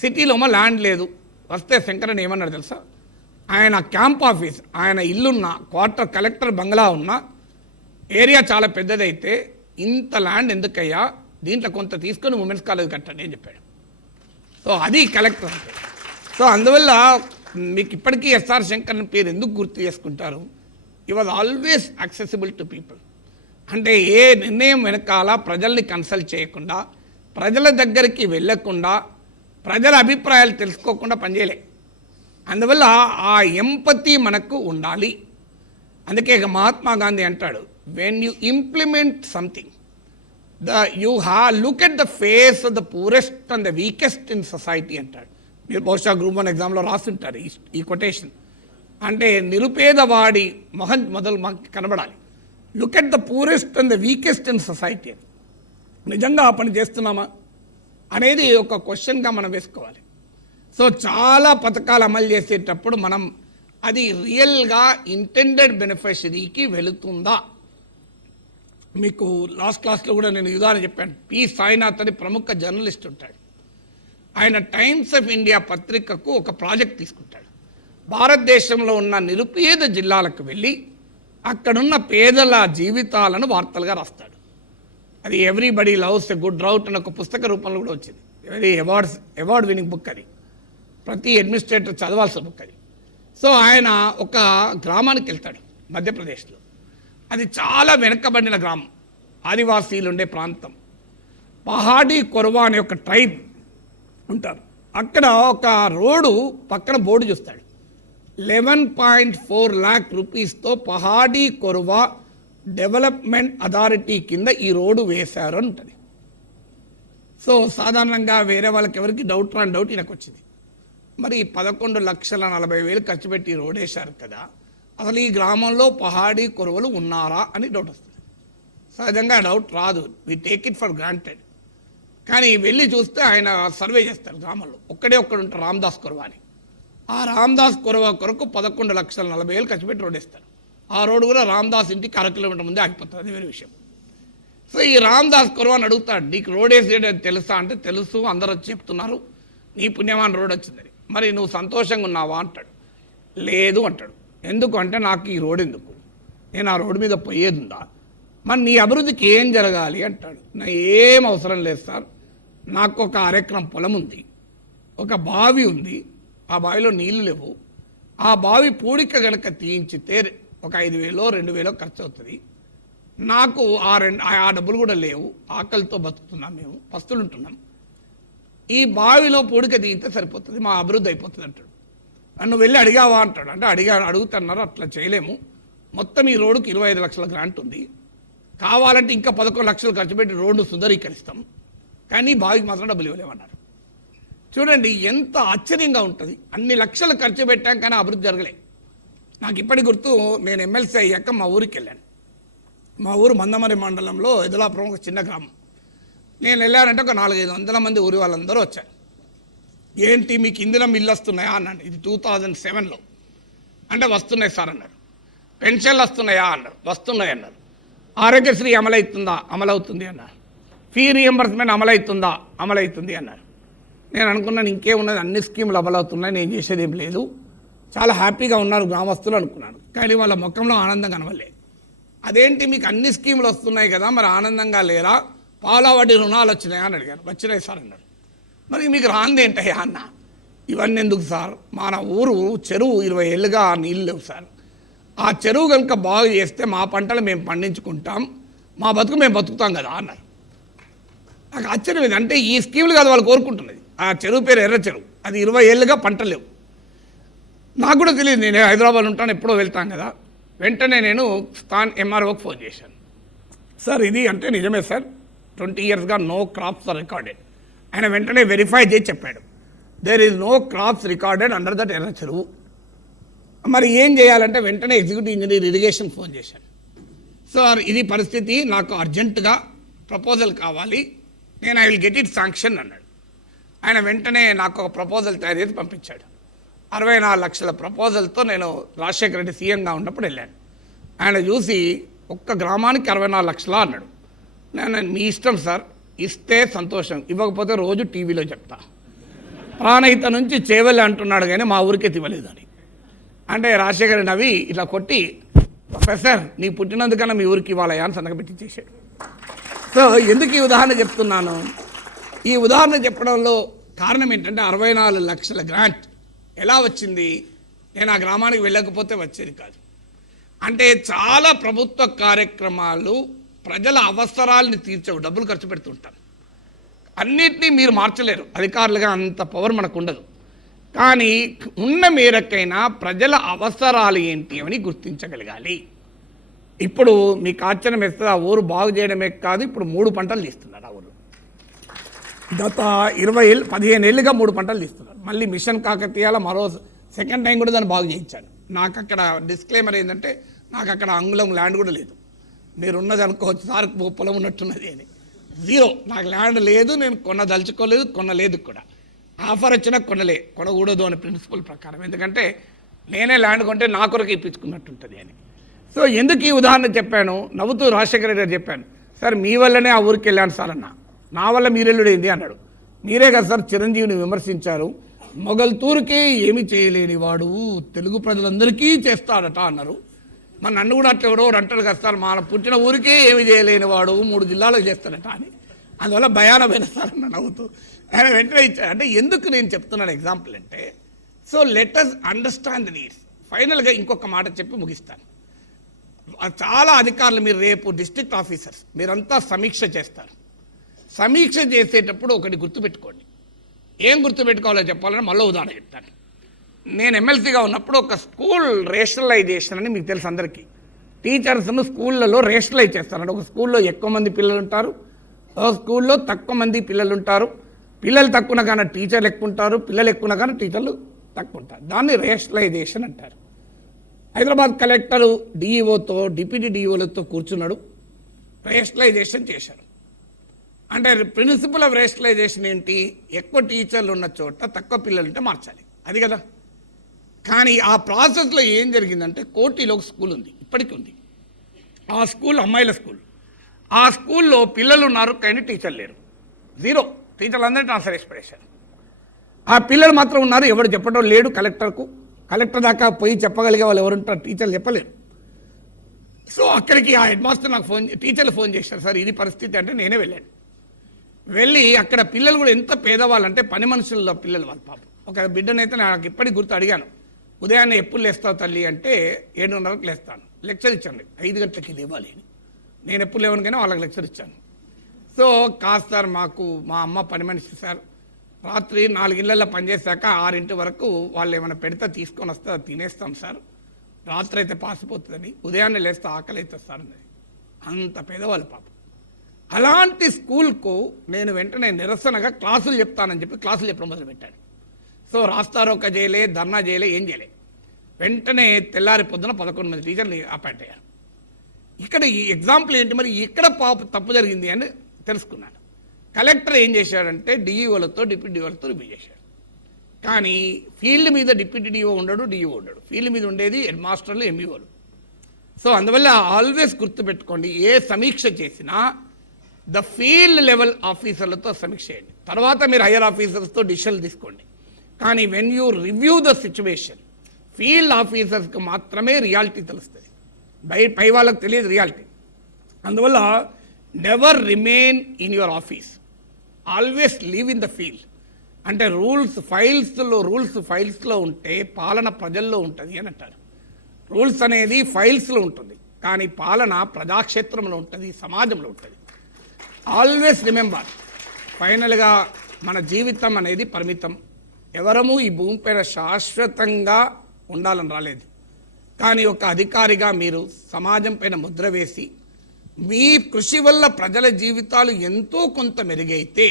సిటీలో ల్యాండ్ లేదు. వస్తే శంకరన్ ఏమన్నాడు తెలుసా? ఆయన క్యాంప్ ఆఫీస్, ఆయన ఇల్లున్న క్వార్టర్ కలెక్టర్ బంగ్లా ఉన్న ఏరియా చాలా పెద్దదైతే ఇంత ల్యాండ్ ఎందుకయ్యా, దీంట్లో కొంత తీసుకొని ఉమెన్స్ కాలేజ్ కట్టండి అని చెప్పాడు. సో అది కలెక్టర్ అంటే. సో అందువల్ల మీకు ఇప్పటికీ ఎస్ఆర్ శంకరన్ పేరు ఎందుకు గుర్తు చేసుకుంటారు? ఈ was always accessible to people. అంటే ఏ నిర్ణయం వెనకాల ప్రజల్ని కన్సల్ట్ చేయకుండా, ప్రజల దగ్గరికి వెళ్ళకుండా, ప్రజల అభిప్రాయాలు తెలుసుకోకుండా పనిచేయలే. అందువల్ల ఆ ఎంపతి మనకు ఉండాలి. అందుకే మహాత్మా గాంధీ అంటాడు, when you implement something you look at the face of the poorest and the weakest in society అంటాడు. మీరు బహుశా గ్రూప్ 1 ఎగ్జామ్లో రాస్తుంటారు ఈ కొటేషన్. అంటే నిరుపేదవాడి మొదలు మాకు కనబడాలి. Look at the poorest and the weakest in society. నిజంగా ఆ పని చేస్తున్నామా అనేది ఒక క్వశ్చన్గా మనం వేసుకోవాలి. సో చాలా పథకాలు అమలు చేసేటప్పుడు మనం అది రియల్గా ఇంటెండెడ్ బెనిఫిషరీకి వెళుతుందా? మీకు లాస్ట్ క్లాస్లో కూడా నేను ఉదాహరణ చెప్పాను. పి సాయినాథ్ అని ప్రముఖ జర్నలిస్ట్ ఉంటాడు. ఆయన టైమ్స్ ఆఫ్ ఇండియా పత్రికకు ఒక ప్రాజెక్ట్ తీసుకుంటాడు. భారతదేశంలో ఉన్న నిరుపేద జిల్లాలకు వెళ్ళి అక్కడున్న పేదల జీవితాలను వార్తలుగా రాస్తాడు. అది ఎవ్రీబడి లవ్స్ ఎ గుడ్ రౌట్ అని ఒక పుస్తక రూపంలో కూడా వచ్చింది. వెరీ అవార్డ్ వినింగ్ బుక్ అది. ప్రతి అడ్మినిస్ట్రేటర్ చదవాల్సిన బుక్ అది. సో ఆయన ఒక గ్రామానికి వెళ్తాడు మధ్యప్రదేశ్లో. అది చాలా వెనకబడిన గ్రామం, ఆదివాసీలు ఉండే ప్రాంతం. పహాడీ కొరవా అనే ఒక ట్రైబ్ ఉంటారు. అక్కడ ఒక రోడ్డు పక్కన బోర్డు చూస్తాడు, 11.4 lakh రూపీస్తో పహాడీ కొరవా డెవలప్మెంట్ అథారిటీ కింద ఈ రోడ్డు వేశారు అని ఉంటుంది. సో సాధారణంగా వేరే వాళ్ళకి ఎవరికి డౌట్ రాని డౌట్ ఈయనకు వచ్చింది. మరి 11,40,40,000 ఖర్చు పెట్టి రోడ్ వేశారు కదా, అసలు ఈ గ్రామంలో పహాడీ కురవలు ఉన్నారా అని డౌట్ వస్తుంది. సహజంగా డౌట్ రాదు, we take it for granted. కానీ వెళ్ళి చూస్తే ఆయన సర్వే చేస్తారు గ్రామంలో, ఒక్కడే ఒక్కడు ఉంటారు రామదాస్ కురవ అని. ఆ రామదాస్ కురవ కొరకు 11,40,000 ఖర్చు పెట్టి రోడ్ వేస్తారు. ఆ రోడ్డు కూడా రామదాస్ ఇంటికి 1/2 కిలోమీటర్ ముందే ఆగిపోతుంది, అది వేరే విషయం. సో ఈ రామదాస్ కురవ అని అడుగుతాడు, నీకు రోడ్ వేసేది తెలుసా అంటే తెలుసు, అందరూ వచ్చి చెప్తున్నారు నీ పుణ్యమాన్ రోడ్ వచ్చిందని. మరి నువ్వు సంతోషంగా ఉన్నావా అంటాడు. లేదు అంటాడు. ఎందుకు అంటే నాకు ఈ రోడ్ ఎందుకు, నేను ఆ రోడ్డు మీద పోయేది ఉందా, మరి నీ అభివృద్ధికి ఏం జరగాలి అంటాడు. నా ఏం అవసరం లేదు సార్, నాకు ఒక 1 ఎకరం పొలం ఉంది, ఒక బావి ఉంది, ఆ బావిలో నీళ్లు లేవు, ఆ బావి పూడిక గనక తీయించితే ఒక 5,000 2,000 ఖర్చు అవుతుంది, నాకు ఆ డబ్బులు కూడా లేవు, ఆకలితో బతుకుతున్నాం, మేము పస్తులుంటున్నాం, ఈ బావిలో పూడిక తీయితే సరిపోతుంది, మా అభివృద్ధి అయిపోతుంది అంటాడు. నన్ను వెళ్ళి అడిగావా అంటాడు. అంటే అడుగుతున్నారు, అట్లా చేయలేము, మొత్తం ఈ రోడ్డుకి 25 లక్షల గ్రాంట్ ఉంది, కావాలంటే ఇంకా 11 లక్షలు ఖర్చు పెట్టి రోడ్డు సుందరీకరిస్తాం, కానీ బావికి మాత్రం డబ్బులు ఇవ్వలేమన్నారు. చూడండి ఎంత ఆశ్చర్యంగా ఉంటుంది. అన్ని లక్షలు ఖర్చు పెట్టాం కానీ అభివృద్ధి జరగలే. నాకు ఇప్పటి గుర్తు, నేను ఎమ్మెల్సీ అయ్యాక మా ఊరికి వెళ్ళాను. మా ఊరు మందమరి మండలంలో ఎదులాపురం ఒక చిన్న గ్రామం. నేను వెళ్ళానంటే ఒక 400-500 మంది ఊరి వాళ్ళందరూ వచ్చారు. ఏంటి మీకు ఇందిరం ఇల్లు వస్తున్నాయా అన్నాడు. ఇది 2007లో. అంటే వస్తున్నాయి సార్ అన్నారు. పెన్షన్లు వస్తున్నాయా అన్నారు. వస్తున్నాయి అన్నారు. ఆరోగ్యశ్రీ అమలవుతుందా? అమలవుతుంది అన్నారు. Fee reimbursement అమలవుతుందా? అమలవుతుంది అన్నారు. నేను అనుకున్నాను ఇంకేమున్నది, అన్ని స్కీములు అమలవుతున్నాయి, నేను చేసేది ఏం లేదు, చాలా హ్యాపీగా ఉన్నారు గ్రామస్తులు అనుకున్నాను. కానీ వాళ్ళ ముఖంలో ఆనందం కనవలేదు. అదేంటి మీకు అన్ని స్కీములు వస్తున్నాయి కదా, మరి ఆనందంగా లేరా, పాల వడ్డీ రుణాలు వచ్చినాయా అని అడిగాను. వచ్చినాయి సార్ అన్నారు. మరి మీకు రాంది ఏంటయ్యా అన్న. ఇవన్నీ ఎందుకు సార్, మన ఊరు చెరువు 20 ఏళ్ళుగా నీళ్ళు లేవు సార్, ఆ చెరువు కనుక బాగు చేస్తే మా పంటలు మేము పండించుకుంటాం, మా బతుకు మేము బతుకుతాం కదా అన్నారు. నాకు ఆశ్చర్యం ఇది. అంటే ఈ స్కీములు కాదు వాళ్ళు కోరుకుంటున్నది. ఆ చెరువు పేరు ఎర్ర చెరువు, అది 20 ఏళ్ళుగా పంటలు లేవు. నాకు కూడా తెలియదు, నేను హైదరాబాద్ ఉంటాను, ఎప్పుడో వెళ్తాను కదా. వెంటనే నేను ఎంఆర్ఓకి ఫోన్ చేశాను. సార్ ఇది అంటే నిజమే సార్, 20 ఇయర్స్గా నో క్రాప్స్ ఆర్ రికార్డెడ్. ఆయన వెంటనే వెరిఫై చేసి చెప్పాడు, there is no crops recorded under that Erra Cheruvu. మరి ఏం చేయాలంటే వెంటనే ఎగ్జిక్యూటివ్ ఇంజనీర్ ఇరిగేషన్ ఫోన్ చేశాను. సార్ ఇది పరిస్థితి, నాకు అర్జెంటుగా ప్రపోజల్ కావాలి, నేను I will get it sanction అన్నాడు. ఆయన వెంటనే నాకు ఒక ప్రపోజల్ తయారు చేసి పంపించాడు. 64 లక్షల ప్రపోజల్తో నేను రాజశేఖర రెడ్డి సీఎంగా ఉన్నప్పుడు వెళ్ళాను. ఆయన చూసి ఒక్క గ్రామానికి 64 లక్షలా అన్నాడు. నేను మీ ఇష్టం సార్, ఇస్తే సంతోషం, ఇవ్వకపోతే రోజు టీవీలో చెప్తా, ప్రాణహిత నుంచి చేవెళ్ళి అంటున్నాడు కానీ మా ఊరికే ఇవ్వలేదని. అంటే రాజశేఖర రెడ్డి నవ్వి ఇట్లా కొట్టి, ప్రొఫెసర్ నీ పుట్టినందుకన్నా మీ ఊరికి ఇవ్వాలయా అని సంతకం పెట్టి చేశాడు. సో ఎందుకు ఈ ఉదాహరణ చెప్తున్నాను, ఈ ఉదాహరణ చెప్పడంలో కారణం ఏంటంటే 64 లక్షల గ్రాంట్ ఎలా వచ్చింది, నేను ఆ గ్రామానికి వెళ్ళకపోతే వచ్చేది కాదు. అంటే చాలా ప్రభుత్వ కార్యక్రమాలు ప్రజల అవసరాలని తీర్చవు, డబ్బులు ఖర్చు పెడుతుంటారు. అన్నిటినీ మీరు మార్చలేరు, అధికారులుగా అంత పవర్ మనకు ఉండదు. కానీ ఉన్న మేరకైనా ప్రజల అవసరాలు ఏంటి అని గుర్తించగలగాలి. ఇప్పుడు మీకు ఆశ్చర్యం వేస్తుంది, ఆ ఊరు బాగు చేయడమే కాదు, ఇప్పుడు 3 పంటలు తీస్తున్నారు ఆ ఊరు. గత 15 ఏళ్ళుగా 3 పంటలు తీస్తున్నారు. మళ్ళీ మిషన్ కాకతీయాల మరో సెకండ్ టైం కూడా దాన్ని బాగు చేయించాను. నాకు అక్కడ డిస్క్లైమర్ ఏంటంటే, నాకు అక్కడ అంగుళం ల్యాండ్ కూడా లేదు. మీరు ఉన్నది అనుకోవచ్చు సార్ పొలం ఉన్నట్టున్నది అని. 0, నాకు ల్యాండ్ లేదు, నేను కొనదలుచుకోలేదు, కొనలేదు కూడా. ఆఫర్ వచ్చినా కొనకూడదు అనే ప్రిన్సిపల్ ప్రకారం, ఎందుకంటే నేనే ల్యాండ్ కొంటే నా కొరకు ఇప్పించుకున్నట్టుంటుంది అని. సో ఎందుకు ఈ ఉదాహరణ చెప్పాను, నవ్వుతూ రాజశేఖర రెడ్డి గారు చెప్పాను, సార్ మీ వల్లనే ఆ ఊరికి వెళ్ళాను సార్ అన్న. నా వల్ల మీరెళ్ళుడేంది అన్నాడు. మీరే కదా సార్ చిరంజీవిని విమర్శించారు, మొగల్తూరుకే ఏమి చేయలేని వాడు తెలుగు ప్రజలందరికీ చేస్తాడట అన్నారు. మన నన్ను కూడా అట్లా ఎవరో అంటాడు కదా సార్, మన పుట్టిన ఊరికే ఏమి చేయలేని వాడు 3 జిల్లాలకు చేస్తాడట అని. అందువల్ల భయానమైన సార్ అన్న నవ్వుతూ. ఆయన వెంటనే ఇచ్చాడు. అంటే ఎందుకు నేను చెప్తున్నాను ఎగ్జాంపుల్ అంటే, so let us understand the needs. ఫైనల్గా ఇంకొక మాట చెప్పి ముగిస్తాను. చాలా అధికారులు, మీరు రేపు డిస్ట్రిక్ట్ ఆఫీసర్స్ మీరంతా సమీక్ష చేస్తారు. సమీక్ష చేసేటప్పుడు ఒకటి గుర్తుపెట్టుకోండి. ఏం గుర్తుపెట్టుకోవాలో చెప్పాలని మళ్ళీ ఉదాహరణ చెప్తాను. నేను ఎమ్మెల్సీగా ఉన్నప్పుడు ఒక స్కూల్ రేషనలైజేషన్ అని మీకు తెలుసు అందరికీ. టీచర్స్ను స్కూళ్ళలో రేషనలైజ్ చేస్తారంటే, ఒక స్కూల్లో ఎక్కువ మంది పిల్లలు ఉంటారు, ఒక స్కూల్లో తక్కువ మంది పిల్లలు ఉంటారు. పిల్లలు తక్కువ కానీ టీచర్లు ఎక్కువ ఉంటారు, పిల్లలు ఎక్కువ కానీ టీచర్లు తక్కువ ఉంటారు. దాన్ని రేషనలైజేషన్ అంటారు. హైదరాబాద్ కలెక్టరు డిఈఓతో డిప్యూటీ డిఈఓలతో కూర్చున్నాడు, రేషనలైజేషన్ చేశారు. అంటే ప్రిన్సిపల్ ఆఫ్ రేషనలైజేషన్ ఏంటి? ఎక్కువ టీచర్లు ఉన్న చోట తక్కువ పిల్లలు ఉంటే మార్చాలి, అది కదా. కానీ ఆ ప్రాసెస్లో ఏం జరిగిందంటే, కోటిలో ఒక స్కూల్ ఉంది, ఇప్పటికీ ఉంది. ఆ స్కూల్ అమ్మాయిల స్కూల్. ఆ స్కూల్లో పిల్లలు ఉన్నారు కానీ టీచర్ లేరు, జీరో. టీచర్లు అందరినీ ట్రాన్స్ఫర్ చేసి పడేశారు. ఆ పిల్లలు మాత్రం ఉన్నారు, ఎవరు చెప్పడం లేడు కలెక్టర్కు. కలెక్టర్ దాకా పోయి చెప్పగలిగే వాళ్ళు ఎవరుంటారు? టీచర్లు చెప్పలేరు. సో అక్కడికి ఆ హెడ్ మాస్టర్ నాకు టీచర్లు ఫోన్ చేశారు, సార్ ఇది పరిస్థితి అంటే. నేనే వెళ్ళాను. వెళ్ళి అక్కడ పిల్లలు కూడా ఎంత పేదవాళ్ళంటే పని మనుషుల పిల్లలు వాళ్ళు పాపం. ఒక బిడ్డనైతే నాకు ఇప్పటికి గుర్తు అడిగాను, ఉదయాన్నే ఎప్పుడు లేస్తావు తల్లి అంటే 7:30కు లేస్తాను. లెక్చర్ ఇచ్చాను, 5 గంటలకి ఇది ఇవ్వాలి అని. నేను ఎప్పుడు లేవను కానీ వాళ్ళకి లెక్చర్ ఇచ్చాను. సో కాదు సార్, మాకు మా అమ్మ పని మనిషి సార్, రాత్రి 4 ఇళ్లలో పనిచేశాక 6 వరకు వాళ్ళు ఏమైనా పెడితే తీసుకొని వస్తే అది తినేస్తాం సార్, రాత్రి అయితే పాసిపోతుందని. ఉదయాన్నే లేస్తే ఆకలి అవుతుంది సార్ అన్నది. అంత పేదవాళ్ళు పాపం. అలాంటి స్కూల్కు నేను వెంటనే నిరసనగా క్లాసులు చెప్తానని చెప్పి క్లాసులు చెప్పడం మొదలుపెట్టాను. సో రాస్తారోక చేయలే, ధర్నా చేయలే, ఏం చేయలే. వెంటనే తెల్లారి పొద్దున 11 మంది టీచర్లు అపాయింట్ అయ్యారు. ఇక్కడ ఈ ఎగ్జాంపుల్ ఏంటి, మరి ఇక్కడ తప్పు జరిగింది అని తెలుసుకున్నాను. కలెక్టర్ ఏం చేశాడంటే డిఈఓలతో డిప్యూటీ డిఓలతో రివ్యూ చేశాడు. కానీ ఫీల్డ్ మీద డిప్యూటీ డిఓ ఉండడు, డిఈఓ ఉండడు. ఫీల్డ్ మీద ఉండేది హెడ్ మాస్టర్లు, ఎంఈఓలు. సో అందువల్ల ఆల్వేస్ గుర్తుపెట్టుకోండి, ఏ సమీక్ష చేసినా ద ఫీల్డ్ లెవెల్ ఆఫీసర్లతో సమీక్ష చేయండి. తర్వాత మీరు హైయర్ ఆఫీసర్స్తో డిసిషన్లు తీసుకోండి. కానీ when you review the situation, field ఆఫీసర్స్కి మాత్రమే రియాలిటీ తెలుస్తుంది, పై వాళ్ళకి తెలియదు రియాలిటీ. అందువల్ల never remain in your office, always live in the field. అంటే రూల్స్ ఫైల్స్లో ఉంటే పాలన ప్రజల్లో ఉంటుంది అని అంటారు. రూల్స్ అనేది ఫైల్స్లో ఉంటుంది, కానీ పాలన ప్రజాక్షేత్రంలో ఉంటుంది, సమాజంలో ఉంటుంది. ఆల్వేస్ రిమెంబర్, ఫైనల్గా మన జీవితం అనేది పరిమితం. ఎవరము ఈ భూమిపైన శాశ్వతంగా ఉండాలని రాలేదు. కానీ ఒక అధికారిగా మీరు సమాజం పైన ముద్ర వేసి మీ కృషి వల్ల ప్రజల జీవితాలు ఎంతో కొంత మెరుగైతే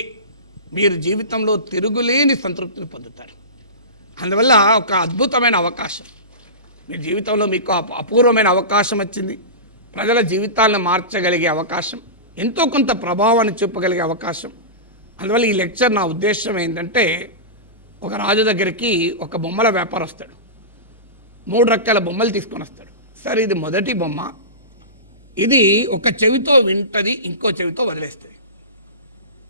మీరు జీవితంలో తిరుగులేని సంతృప్తిని పొందుతారు. అందువల్ల ఒక అద్భుతమైన అవకాశం మీ జీవితంలో, మీకు అపూర్వమైన అవకాశం వచ్చింది. ప్రజల జీవితాలను మార్చగలిగే అవకాశం, ఎంతో కొంత ప్రభావాన్ని చూపగలిగే అవకాశం. అందువల్ల ఈ లెక్చర్ నా ఉద్దేశం ఏంటంటే, ఒక రాజు దగ్గరికి ఒక బొమ్మల వ్యాపారం వస్తాడు, 3 రకాల బొమ్మలు తీసుకొని వస్తాడు. సరే, ఇది మొదటి బొమ్మ, ఇది ఒక చెవితో వింటది, ఇంకో చెవితో వదిలేస్తుంది.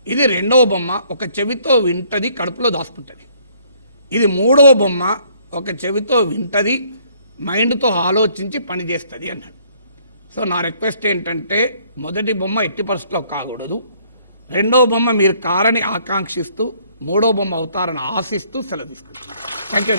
ఇది రెండవ బొమ్మ, ఒక చెవితో వింటది, కడుపులో దాచుకుంటుంది. ఇది మూడవ బొమ్మ, ఒక చెవితో వింటది, మైండ్తో ఆలోచించి పని చేస్తుంది అన్నాడు. సో నా రిక్వెస్ట్ ఏంటంటే, మొదటి బొమ్మ ఎట్టి పరిస్థితుల్లో కాకూడదు, రెండవ బొమ్మ మీరు కారని ఆకాంక్షిస్తూ, మూడో బొమ్మ అవుతారని ఆశిస్తూ సెలవు తీసుకుంటున్నాను. Thank you.